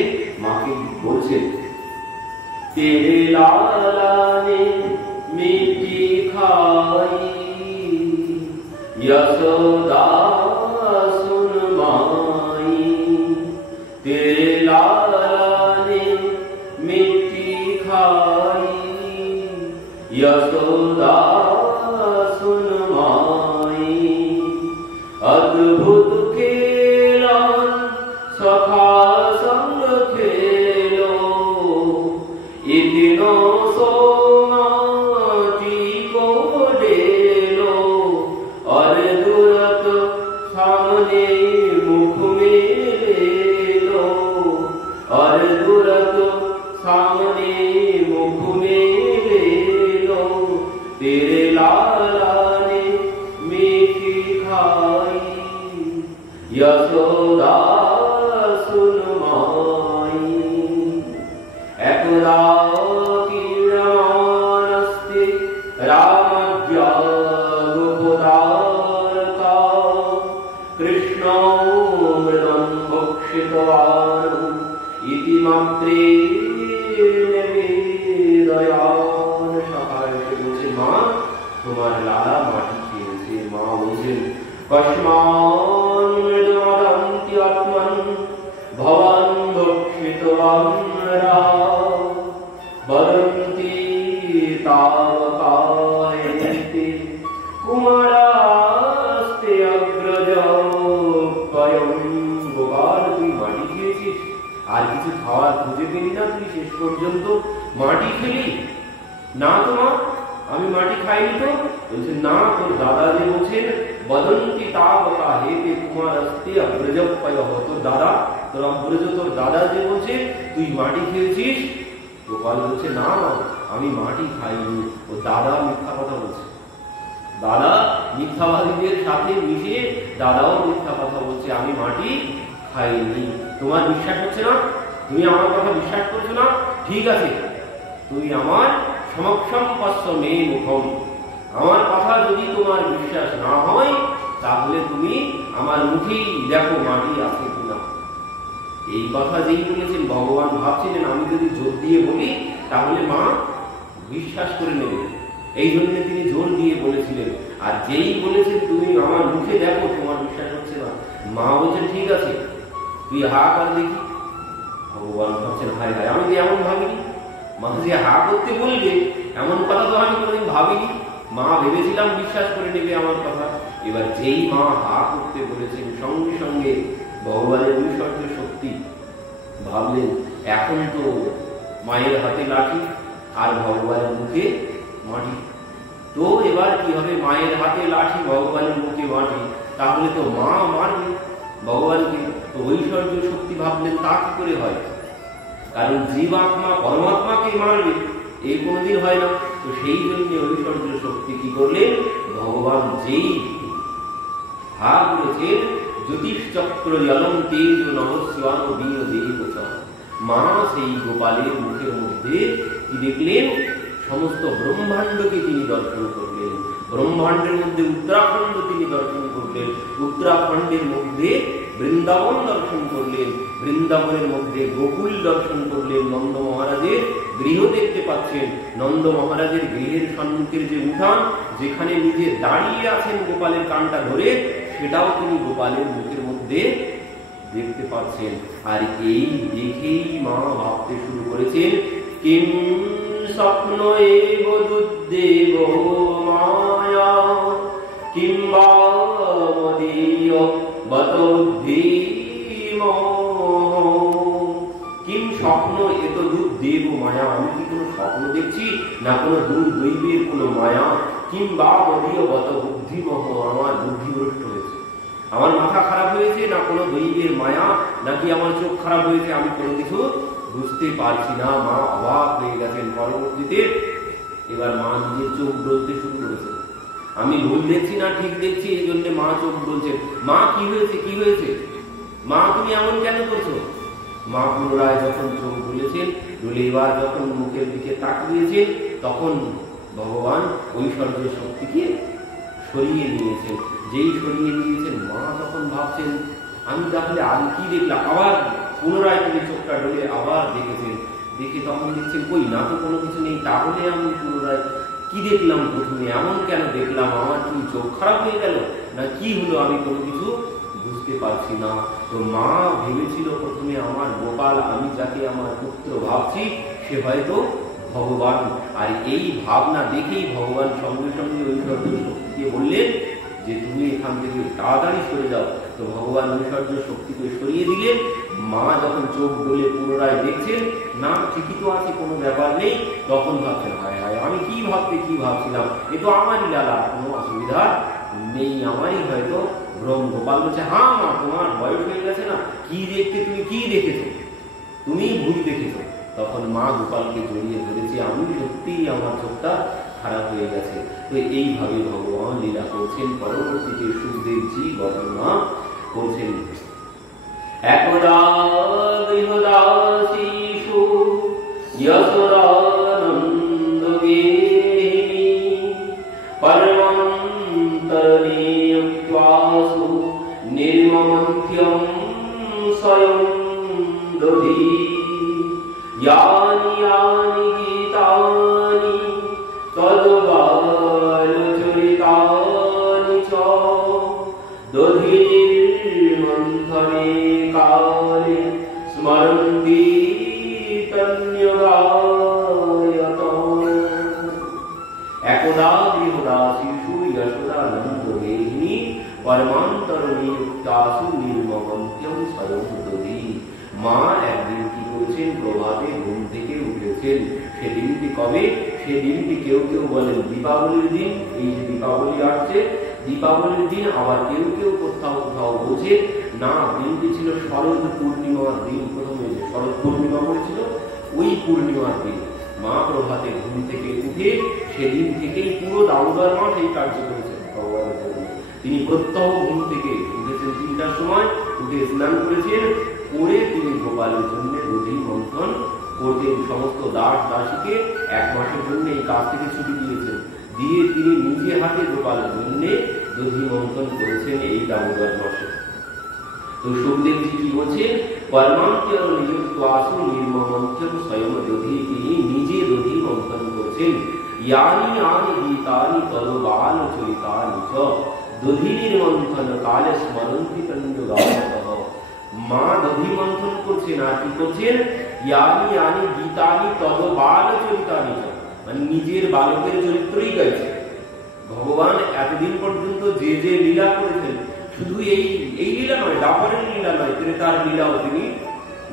মাকে বলছেন, তেরে লালানে মিটি খাই यशोदा सुन माई, तेरे लाला ने मिट्टी खाई यशोदा सुन माई। अद्भुत खेलन सखा संग मुख में ले लो तेरे लाला ने मीठी खाई यशोदा सुन माई एकदा कीर्णमानस्ते रामज्ञा गोपदारका कृष्णो मृदं भक्षितवान् इति मात्रे নিবেদয়ান। সকালে বলছে মা তোমার লালা মাটি খেয়েছে। মা বলছেন কস্মান মৃদমদন্তি আত্মন ভবান ভক্ষিতবান বদন্তি তাবকায়তে কুমারাস্তে অগ্রজ পয়ং। গোপাল তুই মাটি খেয়েছিস, আর কিছু খাওয়ার খুঁজে পেলি না? তুই শেষ পর্যন্ত মাটি খেলি না? তোমার আমি মাটি খাইনি তো। বলছে না, তোর দাদা যে বলছেন বদন্তি তাবকা হেতে কুমারাস্তে অগ্রজ পয়ঃ, তোর দাদা, তোর অগ্রজ, তোর দাদা যে বলছে তুই মাটি খেয়েছিস। গোপাল বলছে না আমি মাটি খাইনি। ও দাদা মিথ্যা কথা বলছে। দাদা মিথ্যাবাদীদের সাথে মিশে দাদাও মিথ্যা কথা বলছে, আমি মাটি খাইনি। তোমার বিশ্বাস হচ্ছে না? তুমি আমার কথা বিশ্বাস করছো না? ঠিক আছে, তুমি আমার সমক্ষম পশ্য মে মুখম। আমার কথা যদি তোমার বিশ্বাস না হয় তাহলে তুমি আমার মুখেই দেখো মাটি আছে কিনা। এই কথা যেই বলেছেন ভগবান ভাবছিলেন আমি যদি জোর দিয়ে বলি তাহলে মা বিশ্বাস করে নেবে, এই জন্য তিনি জোর দিয়ে বলেছিলেন। আর যেই বলেছেন তুমি আমার মুখে দেখো তোমার বিশ্বাস হচ্ছে না, মা বলছেন ঠিক আছে তুই হা কর দেখি। ভগবান ভাবছেন হায় হায় আমি তো এমন ভাবিনি, মা যে হা করতে বলবে এমন কথা তো আমি কোনোদিন ভাবিনি। মা ভেবেছিলাম বিশ্বাস করে নেবে আমার কথা। এবার যেই মা হা করতে বলেছেন সঙ্গে সঙ্গে ভগবানের ঐশ্বর্য শক্তি ভাবলেন এখন তো মায়ের হাতে লাঠি আর ভগবানের মুখে মাটি, তো এবার কি হবে? মায়ের হাতে লাঠি ভগবানের মুখে মাটি, তাহলে তো মা মারবে ভগবানকে। তো ঐশ্বর্য শক্তি ভাবলেন তা কি করে হয়? কারণ জীবাত্মা পরমাত্মাকে মারবে এই কোনোদিন হয় না। তো সেই জন্য ঐশ্বর্য শক্তি কি করলেন? ভগবান যেই হা করেছেন জ্যোতিষ চক্র জলম তেজ নমস্যান বীর দেব, মা সেই গোপালের মুখের মধ্যে কি দেখলেন? সমস্ত ব্রহ্মাণ্ডকে তিনি দর্শন করলেন। ব্রহ্মাণ্ডের মধ্যে উত্তরাখণ্ড তিনি দর্শন করলেন, উত্তরাখণ্ডের মধ্যে বৃন্দাবন দর্শন করলেন, বৃন্দাবনের মধ্যে গোকুল দর্শন করলেন। নন্দ মহারাজের গৃহ দেখতে পাচ্ছেন, নন্দ মহারাজের গৃহের সম্মুখের যে উঠান যেখানে নিজে দাঁড়িয়ে আছেন গোপালের কানটা ধরে, সেটাও তিনি গোপালের মুখের মধ্যে দেখতে পাচ্ছেন। আর এই দেখেই মা ভাবতে শুরু করেছেন কিম স্বপ্ন এব দুর্দেব মায়া কিংবা মদীয় বত বুদ্ধি কিম স্বপ্ন এত দুর্দেব মায়া, আমি কি কোনো স্বপ্ন দেখছি না কোনো দূর দৈবের কোনো মায়া? কিংবা মদীয় বত বুদ্ধিমহ, আমার বুদ্ধিভ্রষ্ট হয়েছে, আমার মাথা খারাপ হয়েছে, না কোনো দৈবের মায়া, নাকি আমার চোখ খারাপ হয়েছে, আমি কোনো কিছু বুঝতে পারছি না। মা অবাক হয়ে গেছেন। পরবর্তীতে এবার মা নিজের চোখ ডলতে শুরু করেছে, আমি ভুল দেখছি না ঠিক দেখছি, এই জন্য মা চোখ ডলছেন। মা কি হয়েছে, কি হয়েছে মা, তুমি এমন কেন করছো? মা পুনরায় যখন চোখ ডলেছেন, ডলে এবার যখন মুখের দিকে তাকিয়েছেন, তখন ভগবান ঐশ্বর্য শক্তিকে সরিয়ে নিয়েছেন। যেই সরিয়ে নিয়েছেন মা তখন ভাবছেন আমি তাহলে আগে কি দেখলাম। আবার পুনরায় তিনি চোখটা ডলে আবার দেখেছেন, দেখে তখন দেখছেন কই না তো কোনো কিছু নেই, তাহলে আমি পুনরায় কি দেখলাম? প্রথমে এমন কেন দেখলাম? আমার কি চোখ খারাপ হয়ে গেল না কি হলো? আমি কোনো কিছু বুঝতে পারছি না। তো মা ভেবেছিল প্রথমে আমার গোপাল, আমি যাকে আমার পুত্র ভাবছি সে হয়তো ভগবান। আর এই ভাবনা দেখেই ভগবান সঙ্গে সঙ্গে ঐশ্বর্য শক্তিকে বললেন যে তুমি এখান থেকে তাড়াতাড়ি সরে যাও। তো ভগবান ঐশ্বর্য শক্তিকে সরিয়ে দিলেন। মা যখন চোখ ডলে পুনরায় দেখছেন না ঠিকই তো আছে, কোনো ব্যাপার নেই, তখন ভাবছেন হায় হায় আমি কি ভাবছিলাম, এ তো আমারই লালা, কোনো অসুবিধা নেই, আমারই হয়তো ভ্রম। গোপাল বলছে হ্যাঁ মা তোমার বয়স হয়ে গেছে না, কি দেখতে তুমি কি দেখেছো? তুমি ভুল দেখেছো, তখন মা গোপালকে জড়িয়ে ধরেছে, আমি সত্যিই আমার চোখটা খারাপ হয়ে গেছে। তো এইভাবে ভগবান লীলা করছেন। পরবর্তীতে সুখদেবজি বর্ণনা করছেন। একদা গৃহদাসীষু যশোদানন্দগেহিনী পরমান্তরনিয়ুক্তাসু নির্মমন্থ্যং স্বয়ং দধি यानि यानि गीतानि तद्बालचरितानि च दधिर्मन्थने काले स्मरन्ति तन्यगायत। একদা গৃহদাসীষু যশোদানন্দগেহিনী পরমান্তরনিয়ুক্তাসু নির্মমন্থ্যং স্বয়ং দধি। মা একদিন কি করেছেন, প্রভাতে ঘুম থেকে উঠেছেন। সেদিনটি কবে? সেদিনটি কেউ কেউ বলেন দীপাবলির দিন। এই যে দীপাবলি আসছে, দীপাবলির দিন। আবার কেউ কেউ কোথাও কোথাও বোঝে না, দিনটি ছিল শরৎ পূর্ণিমার দিন। প্রথমে যে শরৎ পূর্ণিমা পড়েছিল, ওই পূর্ণিমার দিন মা প্রভাতে ঘুম থেকে উঠে সেদিন থেকেই পুরো দামোদর মাস এই কার্য করেছেন ভগবানের জন্য। তিনি প্রত্যহ ঘুম থেকে উঠেছেন 3টার সময়, উঠে স্নান করেছেন, করে তিনি গোপালের জন্য দধি মন্থন করতেন। সমস্ত দাস দাসীকে 1 মাসের জন্য এই কাজ থেকে ছুটি দিয়েছেন, দিয়ে তিনি নিজে হাতে গোপালের জন্য দধি মন্থন করেছেন এই দামোদর মাসে। তো সুখদেবজি কি বলছেন, পরমান্তর নিযুক্তাসু নির্মমন্থ্যং স্বয়ং দধি। তিনি নিজে দধি মন্থন করেছেন। यानि यानि गीतानि तद्बालचरितानि च दधिर्मन्थन काले स्मरन्ति तन्यगायतः। মা দধি মন্থন করছেন আর কি করছেন, यानि यानि गीतानि तद्बालचरितानि च, মানে নিজের বালকের চরিত্রই গাইছে। ভগবান এতদিন পর্যন্ত যে যে লীলা করেছেন, শুধু এই লীলা নয়, দাপরের লীলা নয়, ত্রেতার লীলাও তিনি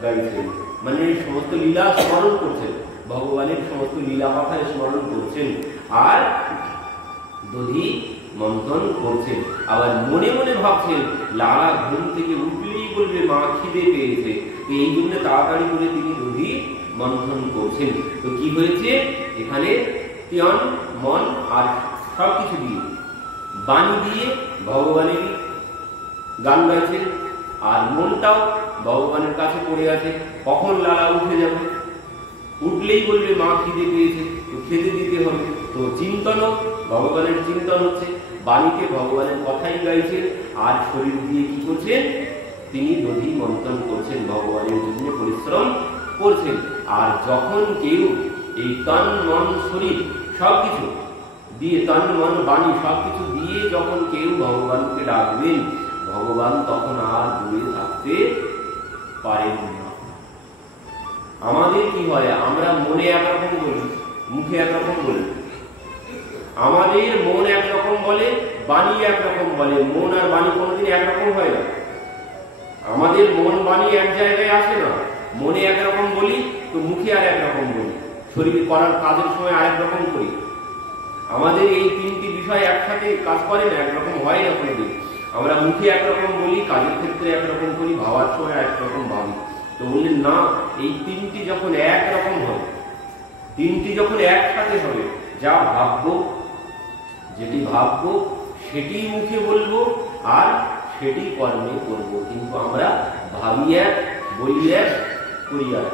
গাইছেন। মানে সমস্ত লীলা স্মরণ করছেন, ভগবানের সমস্ত লীলা কথায় স্মরণ করছেন আর দধি মন্থন করছেন। আবার মনে মনে ভাবছেন, লালা ঘুম থেকে উঠলেই বলবে মা খিদে পেয়েছে, এই জন্য তাড়াতাড়ি করে তিনি দধি মন্থন করছেন। তো কি হয়েছে এখানে, তন মন আর সবকিছু দিয়ে, বাণী দিয়ে ভগবানের গান গাইছেন, আর মনটাও ভগবানের কাছে পড়ে আছে। কখন লালা উঠে যাবে, উঠলেই বলবে মা খিদে পেয়েছে, তো খেতে দিতে হবে। তো চিন্তনও ভগবানের চিন্তন হচ্ছে, বাণীতে ভগবানের কথাই গাইছেন, আর শরীর দিয়ে কি করছেন, তিনি দধি মন্থন করছেন, ভগবানের জন্য পরিশ্রম করছেন। আর যখন কেউ এই তন মন শরীর সবকিছু দিয়ে, তন মন বাণী সবকিছু দিয়ে যখন কেউ ভগবানকে ডাকবেন, ভগবান তখন আর দূরে থাকতে পারেন না। আমাদের কি হয়, আমরা মনে একরকম বলি, মুখে একরকম বলি। আমাদের মন একরকম বলে, বাণী একরকম বলে। মন আর বাণী কোনোদিন একরকম হয় না। আমাদের মন বাণী এক জায়গায় আসে না। মনে একরকম বলি, তো মুখে আর একরকম বলি, শরীর করার কাজের সময় আরেক রকম করি। আমাদের এই 3টি বিষয় একসাথে কাজ করে না, একরকম হয় না কোনোদিন। আমরা মুখে একরকম বলি, কাজের ক্ষেত্রে একরকম করি, ভাবার সময় একরকম ভাবি। তো বললেন না, এই 3টি যখন একরকম হবে, 3টি যখন একসাথে হবে, যা ভাববো, যেটি ভাববো সেটি মুখে বলবো আর সেটি কর্মে করবো। কিন্তু আমরা ভাবি এক, বলি এক, করি এক।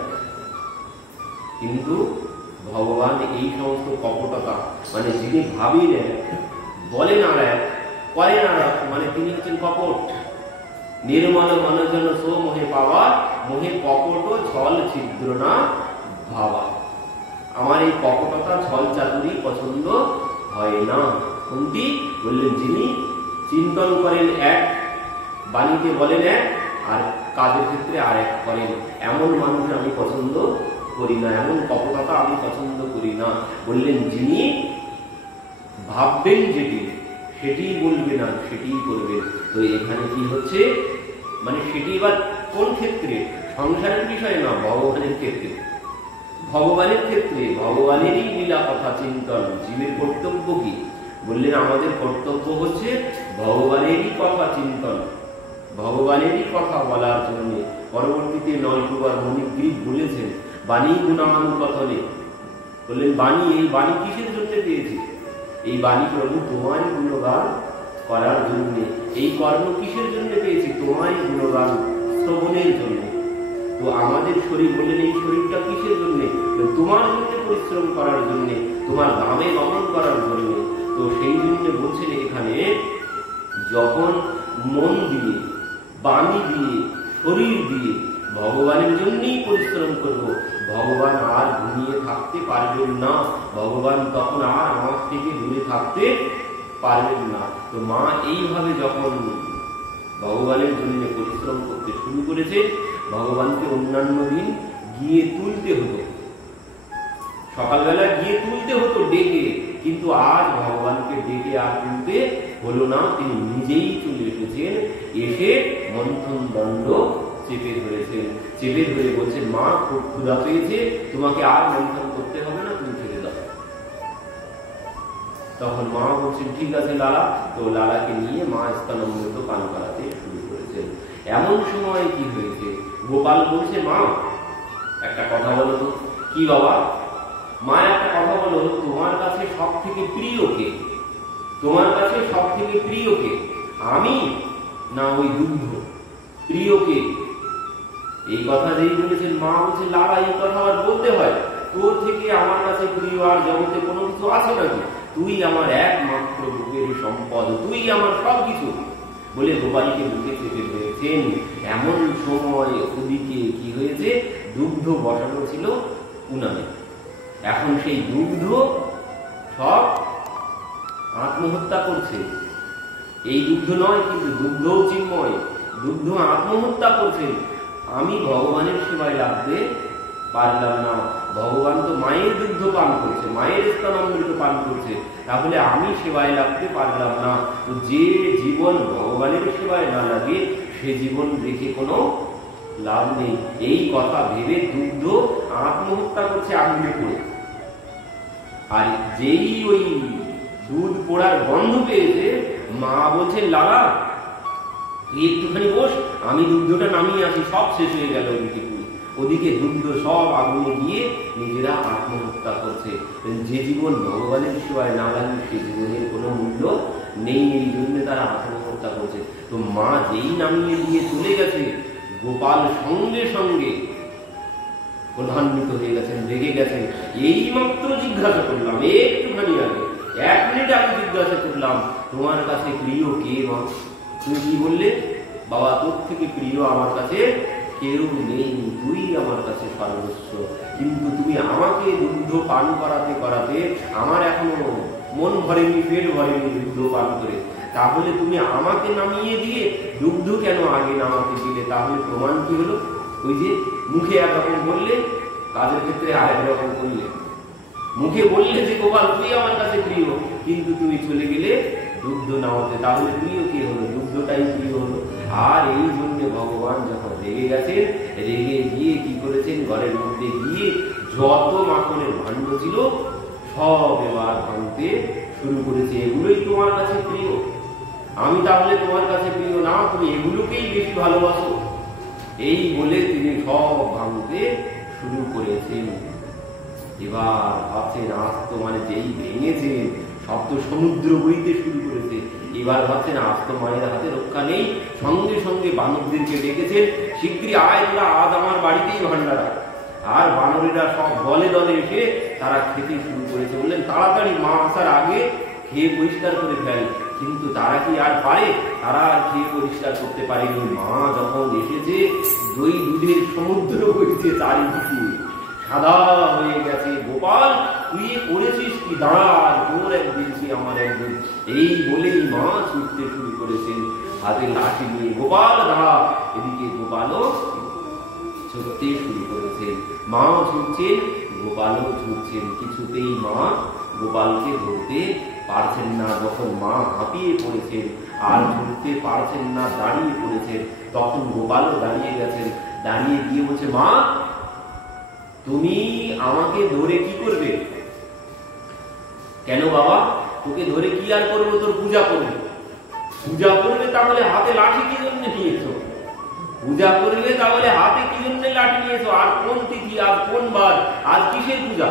কিন্তু ভগবান এই সমস্ত কপটতা, মানে যিনি ভাবিন এক, বলেন আর এক, করেন আর এক, মানে তিনি হচ্ছেন কপট। নির্মল মনজন সো মোহে পাওয়া, মোহে কপট ছল ছিদ্র না ভাবা। আমার এই কপটতা, ছল চাতুরি পছন্দ হয় না। কোনটি বললেন, যিনি চিন্তন করেন এক, বাণীতে বলেন এক, আর কাজের ক্ষেত্রে আর এক করেন, এমন মানুষ আমি পছন্দ করি না, এমন কপটতা আমি পছন্দ করি না। বললেন যিনি ভাববেন যেটি, সেটি বলবেন না, সেটি করবেন। তো এখানে কি হচ্ছে, মানে সেটি এবার কোন ক্ষেত্রে, সংসারের বিষয়ে না, ভগবানের ক্ষেত্রে। ভগবানের ক্ষেত্রে ভগবানেরই লীলা কথা চিন্তন। জীবের কর্তব্য কি? বললেন আমাদের কর্তব্য হচ্ছে ভগবানেরই কথা চিন্তন, ভগবানেরই কথা বলার জন্য। পরবর্তীতে নলকুমার মণিগ্রীব বলেছেন, বাণী গুণানুকথনে, বললেন বাণী, এই বাণী কিসের জন্য পেয়েছি? এই বাণী প্রভু তোমারই গুণগান করার জন্য। এই কর্ম কিসের জন্য পেয়েছি? তোমারই গুণগান শ্রবণের জন্য। তো আমাদের শরীর, বললেন এই শরীরটা কিসের জন্য? তোমার জন্য পরিশ্রম করার জন্য, তোমার ধামে গমন করার জন্য। তো সেই জন্য বলছেন এখানে, যখন মন দিয়ে, বাণী দিয়ে, শরীর দিয়ে ভগবানের জন্যই পরিশ্রম করব, ভগবান আর ঘুমিয়ে থাকতে পারবেন না, ভগবান তখন আর আমার থেকে দূরে থাকতে পারবেন না। তো মা এইভাবে যখন ভগবানের জন্য পরিশ্রম করতে শুরু করেছে, ভগবানকে অন্যান্য দিন গিয়ে তুলতে হতো, সকালবেলা গিয়ে তুলতে হতো ডেকে, কিন্তু আজ ভগবানকে ডেকে আর তুলতে হলো না, তিনি নিজেই চলে এসেছেন। এসে মন্থন দণ্ড চেপে ধরেছেন, চেপে ধরে বলছেন, মা খুব ক্ষুধা পেয়েছে, তোমাকে আর মন্থন করতে হবে না, তুমি খেতে দাও। তখন মা বলছেন ঠিক আছে লালা। তো লালাকে নিয়ে মা স্তনামৃত পান করাতে শুরু করেছেন। এমন সময় কি হয়েছে, গোপাল বলছে, মা একটা কথা বলো তো। কি বাবা? মা একটা কথা বলো, তোমার কাছে সব থেকে প্রিয় কে? তোমার কাছে সব থেকে প্রিয় কে, আমি না ওই দুগ্ধ? প্রিয় কে? এই কথা যেই বলেছেন, মা বলছে, লালা এই কথা আর বলতে হয়? তোর থেকে আমার কাছে প্রিয় আর জগতে কোনো কিছু আছে নাকি? তুই আমার একমাত্র বুকের সম্পদ, তুই আমার সবকিছু বলে গোপালকে বুকে চেপে ধরেছেন। এমন সময় ওদিকে কি হয়েছে, দুগ্ধ বসানো ছিল উনানে। এখন সেই দুগ্ধ সব আত্মহত্যা করছে। এই দুগ্ধ নয়, কিন্তু দুগ্ধও চিন্ময়, দুগ্ধ আত্মহত্যা করছে। আমি ভগবানের সেবায় লাগতে পারলাম না, ভগবান তো মায়ের দুগ্ধ পান করছে, মায়ের স্তনামৃত পান করছে, তাহলে আমি সেবায় লাগতে পারলাম না। তো যে জীবন ভগবানের সেবায় না লাগে, সে জীবন রেখে কোনো লাভ নেই। এই কথা ভেবে দুগ্ধ আত্মহত্যা করছে আগুনে পড়ে। আর যেই ওই দুধ পোড়ার গন্ধ পেয়েছে, মা বলছে, লালা তুই একটুখানি বস, আমি দুগ্ধটা নামিয়ে আসি। সব শেষ হয়ে গেল ওদিকে, ওদিকে দুগ্ধ সব আগুনে গিয়ে নিজেরা আত্মহত্যা করছে। যে জীবন ভগবানের সেবায় না লাগে, সে জীবনের কোনো মূল্য নেই, এই জন্য তারা আত্মহত্যা করছে। তো মা যেই নামিয়ে দিয়ে চলে গেছে, গোপাল সঙ্গে সঙ্গে প্রধান্বিত হয়ে গেছেন, রেগে গেছেন। এই মাত্র জিজ্ঞাসা করলাম, একটুখানি আগে, 1 মিনিট আগে জিজ্ঞাসা করলাম, তোমার কাছে প্রিয় কে মা? তুমি কি বললে? বাবা তোর থেকে প্রিয় আমার কাছে কেউ নেই, তুই আমার কাছে সর্বস্ব। কিন্তু তুমি আমাকে দুগ্ধ পান করাতে করাতে আমার এখনো মন ভরেনি, পেট ভরেনি দুগ্ধ পান করে, তাহলে তুমি আমাকে নামিয়ে দিয়ে দুগ্ধ কেন আগে নামাতে দিলে? তাহলে প্রমাণ কি হলো? ওই যে মুখে একরকম বললে, কাজের ক্ষেত্রে আরেক রকম করলে। মুখে বললে যে গোপাল তুই আমার কাছে প্রিয়, কিন্তু তুমি চলে গেলে দুগ্ধ নামাতে, তাহলে প্রিয় কি হলো? দুগ্ধটাই প্রিয় হলো। আর এই জন্য ভগবান যখন রেগে গেছেন, রেগে গিয়ে কি করেছেন, ঘরের মধ্যে গিয়ে যত মাখনের ভাণ্ড ছিল সব এবার ভাঙতে শুরু করেছে। এগুলোই তোমার কাছে প্রিয়, আমি তাহলে তোমার কাছে প্রিয় না, তুমি এগুলোকেই বেশি ভালোবাসো। এই বলে তিনি সব ভাঙতে শুরু করেছেন। এবার ভাবছেন আজ তো মানে যেই ভেঙেছেন, সব তো সমুদ্র বইতে শুরু করেছে। এবার ভাবছেন আজ তো মায়ের হাতে রক্ষা নেই। সঙ্গে সঙ্গে বানরদেরকে ডেকেছেন, শীঘ্রই আয় তোরা, আজ আমার বাড়িতেই ভান্ডারা। আর বানরেরা সব দলে দলে এসে তারা খেতে শুরু করেছে। বললেন তাড়াতাড়ি মা আসার আগে খেয়ে পরিষ্কার করে ফেল। কিন্তু তারা কি আর পারে? তারা আর খেয়ে পরিষ্কার করতে পারেনি। মা যখন এসেছে, দই দুধের সমুদ্র বইছে চারিদিকে, সাদা হয়ে গেছে। গোপাল তুই করেছিস কি? দাঁড়া, তোর একদিন কি আমার একদিন। এই বলেই মা ছুটতে শুরু করেছেন হাতে লাঠি নিয়ে। গোপাল দাঁড়া। এদিকে গোপালও ছুটতে শুরু করেছেন। মাও ছুটছেন, গোপালও ছুটছেন। কিছুতেই মা গোপালকে ধরতে পারছেন না। যখন মা হাঁপিয়ে পড়েছেন, আর ছুটতে পারছেন না, দাঁড়িয়ে পড়েছেন, তখন গোপালও দাঁড়িয়ে গেছেন। দাঁড়িয়ে গিয়ে বলছে, মা তুমি আমাকে ধরে কি করবে? কেন বাবা? তোকে ধরে কি আর করবো? তোর পূজা করবে। পূজা করবে তাহলে হাতে লাঠি কি জন্য নিয়েছো? পূজা করলে তাহলে হাতে কি জন্য জন্য লাঠি নিয়েছো? আর কোন তিথি, আজ কোন বার, আজ কিসের পূজা?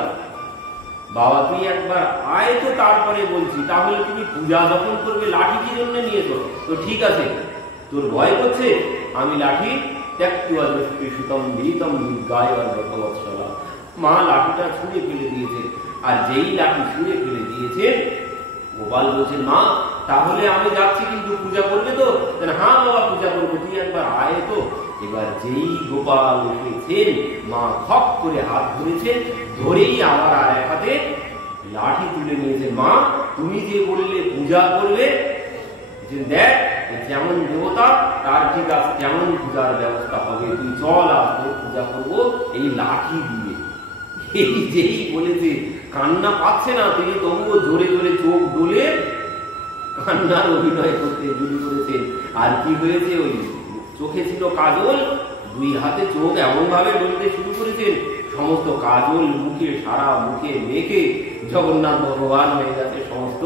বাবা তুই একবার আয় তো, তারপরে বলছি। তাহলে তুমি পূজা যখন করবে লাঠি কি জন্য নিয়েছো? তো ঠিক আছে, তোর ভয় করছে, আমি লাঠি মা লাঠিটা ছুঁড়ে ফেলে দিয়েছে। আর যেই লাঠি ছুঁড়ে ফেলে দিয়েছে, গোপাল বলছেন মা তাহলে আমি যাচ্ছি, কিন্তু পূজা করবে তো? হ্যাঁ বাবা পূজা করবো, তুই একবার আয় তো। এবার যেই গোপাল এসেছেন, মা খপ করে হাত ধরেছেন, ধরেই আবার আর এক হাতে লাঠি তুলে নিয়েছেন। মা তুমি যে বললে পূজা করবে, দেখ যেমন দেবতা তার ঠিক আছে কেমন পূজার ব্যবস্থা হবে, তুই চল আজ তোর পূজা করবো এই লাঠি দিয়ে। এই যেই বলেছে, কান্না পাচ্ছে না তিনি, তবুও জোরে জোরে চোখ ডলে কান্নার অভিনয় করতে শুরু করেছেন। আর কি হয়েছে, ওই চোখে ছিল কাজল, দুই হাতে চোখ এমন ভাবে ডলতে শুরু করেছেন, সমস্ত কাজল মুখে, সারা মুখে মেখে জগন্নাথ ভগবান হয়ে গেছে সমস্ত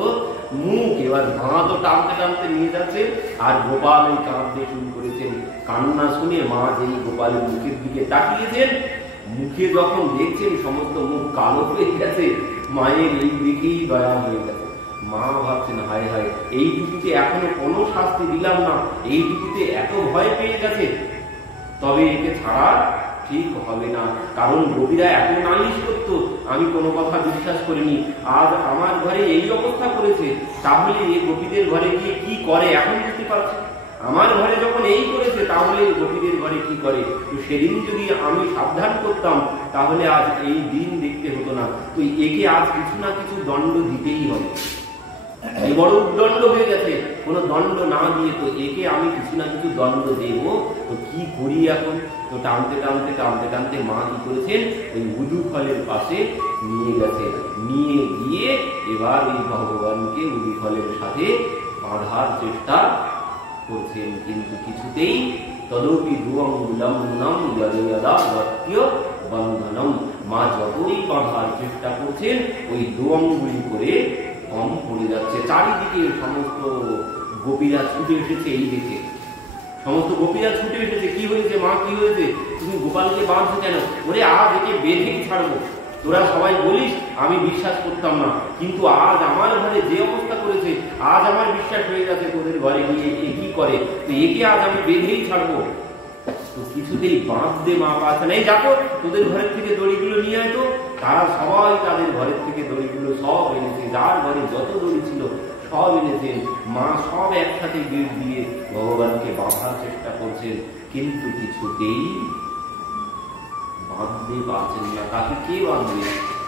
মুখ। এবার মা তো টানতে টানতে নিয়ে যাচ্ছেন, আর গোপাল ওই কাঁদতে শুরু করেছেন। কান্না শুনে মা যেই গোপালের মুখের দিকে তাকিয়েছেন, মুখে যখন দেখছেন সমস্ত মুখ কালো হয়ে গেছে, মায়ের এই দেখেই দয়া হয়ে গেছে। মা ভাবছেন হায় হায়, এইটুকুতে এখনো কোনো শাস্তি দিলাম না, এইটুকুতে এত ভয় পেয়ে গেছে, তবে একে ছাড়া ঠিক হবে না। কারণ গোপীরা এত নালিশ করতো, আমি কোনো কথা বিশ্বাস করিনি। আজ আমার ঘরে এই অবস্থা করেছে, তাহলে এই গোপীদের ঘরে গিয়ে কি করে এখন বুঝতে পারছি। আমার ঘরে যখন এই করেছে, তাহলে গোপীদের ঘরে কি করে? তো সেদিন যদি আমি সাবধান করতাম, তাহলে আজ এই দিন দেখতে হতো না। তো একে আজ কিছু না কিছু দণ্ড দিতেই হবে। এই বড় উদ্দণ্ড হয়ে গেছে, কোনো দণ্ড না দিয়ে তো একে আমি কিছু না কিছু দণ্ড দেব। তো কি করি এখন? তো টানতে টানতে টানতে টানতে মা কি করেছেন, ওই উদু ফলের পাশে নিয়ে গেছে। নিয়ে গিয়ে এবার ওই ভগবানকে উদু ফলের সাথে বাঁধার চেষ্টা করছেন, কিন্তু কিছুতেই তদপি বন্ধনম, মা যতই বাঁধার চেষ্টা করছেন, ওই দোয়াঙ্গুলি করে কম পড়ে যাচ্ছে। চারিদিকে সমস্ত গোপীরা ছুটে এসেছে, এই দেখে সমস্ত গোপীরা ছুটে এসেছে। কি হয়েছে মা, কি হয়েছে? তুমি গোপালকে বাঁধছো কেন? ওরে আজ একে বেঁধেই ছাড়বো। তোরা সবাই বলিস আমি বিশ্বাস করতাম না, কিন্তু আজ আমার ঘরে যে অবস্থা করেছে, আজ আমার বিশ্বাস হয়ে গেছে তোদের ঘরে গিয়ে এ কি করে, তো একে আজ আমি বেঁধেই ছাড়বো। তো কিছুতেই বাঁধতে মা পাচ্ছে না। এই যাবো তোদের ঘরের থেকে দড়িগুলো নিয়ে আয় তো। তারা সবাই তাদের ঘরের থেকে দড়িগুলো সব এনেছে, যার ঘরে যত দড়ি ছিল সব এনেছেন। মা সব একসাথে গিট দিয়ে ভগবানকে বাঁধার চেষ্টা করছেন, কিন্তু কিছুতেই বাঁধতে পারছেন না। তাকে কে বাঁধবে?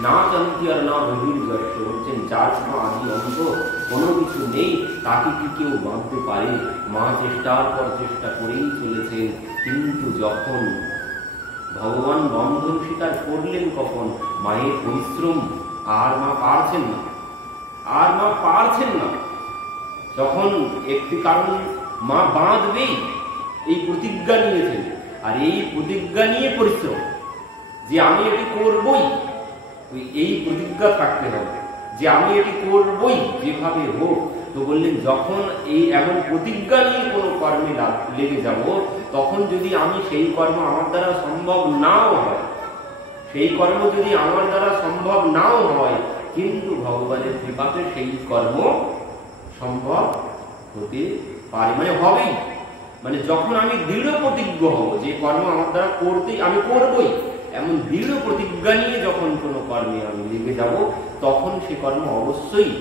না চন্তি আর না বহির যশ হচ্ছেন, যার কোনো আদি অন্ত কোনো কিছু নেই, তাকে কি কেউ বাঁধতে পারে? মা চেষ্টার পর চেষ্টা করেই চলেছেন, কিন্তু যখন ভগবান বন্ধন স্বীকার করলেন, কখন মায়ের পরিশ্রম আর মা পারছেন না, আর মা পারছেন না। যখন একটি কারণ মা বাঁধবেই এই প্রতিজ্ঞা নিয়েছেন, আর এই প্রতিজ্ঞা নিয়ে পরিশ্রম যে আমি এটি করবই, এই প্রতিজ্ঞা থাকতে হবে যে আমি এটি করবই যেভাবে হোক। তো বললেন যখন এই এমন প্রতিজ্ঞা নিয়ে কোনো কর্মে লেগে যাব, তখন যদি আমি সেই কর্ম আমার দ্বারা সম্ভব নাও হয়, সেই কর্ম যদি আমার দ্বারা সম্ভব নাও হয়, কিন্তু ভগবানের কৃপাতে সেই কর্ম সম্ভব হতে পারে, মানে হবেই। মানে যখন আমি দৃঢ় প্রতিজ্ঞ হব যে কর্ম আমার দ্বারা করতেই আমি করবই, এমন দৃঢ় প্রতিজ্ঞা নিয়ে যখন কোনো কর্মে আমি লেগে যাব, তখন সে কর্ম অবশ্যই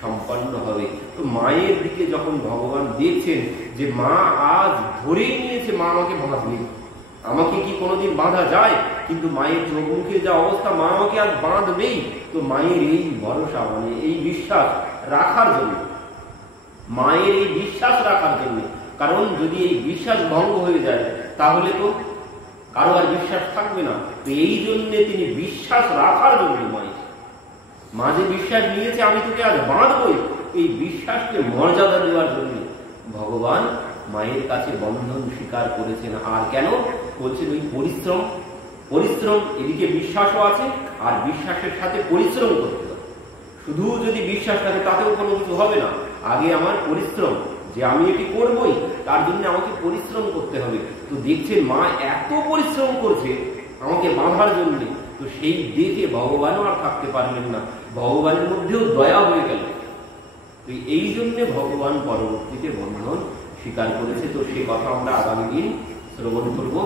সম্পন্ন হবে। তো মায়ের দিকে যখন ভগবান দেখছেন যে মা আজ ধরেই নিয়েছে, মা আমাকে বাঁধবে, আমাকে কি কোনোদিন বাঁধা যায়? কিন্তু মায়ের চোখ মুখে যা অবস্থা, মা আমাকে আজ বাঁধবেই। তো মায়ের এই ভরসা, মানে এই বিশ্বাস রাখার জন্য, মায়ের এই বিশ্বাস রাখার জন্য, কারণ যদি এই বিশ্বাস ভঙ্গ হয়ে যায় তাহলে তো কারো আর বিশ্বাস থাকবে না। তো এই জন্য তিনি বিশ্বাস রাখার জন্য মা যে বিশ্বাস নিয়েছে আমি তোকে আজ বাঁধবই, এই বিশ্বাসকে মর্যাদা দেওয়ার জন্য ভগবান মায়ের কাছে বন্ধন স্বীকার করেছেন। আর কেন বলছেন? ওই পরিশ্রম, পরিশ্রম এদিকে বিশ্বাসও আছে, আর বিশ্বাসের সাথে পরিশ্রম করতে হবে। শুধু যদি বিশ্বাস থাকে তাতেও কোনো কিছু হবে না, আগে আমার পরিশ্রম, যে আমি এটি করবই, তার জন্য আমাকে পরিশ্রম করতে হবে। তো দেখছেন মা এত পরিশ্রম করছে আমাকে বাঁধার জন্য, তো সেই দেখে ভগবানও আর থাকতে পারলেন না, ভগবানের মধ্যেও দয়া হয়ে গেল। তো এই জন্য ভগবান পরবর্তীতে বন্ধন স্বীকার করেছে। তো সে কথা আমরা আগামী দিন শ্রবণ করবো।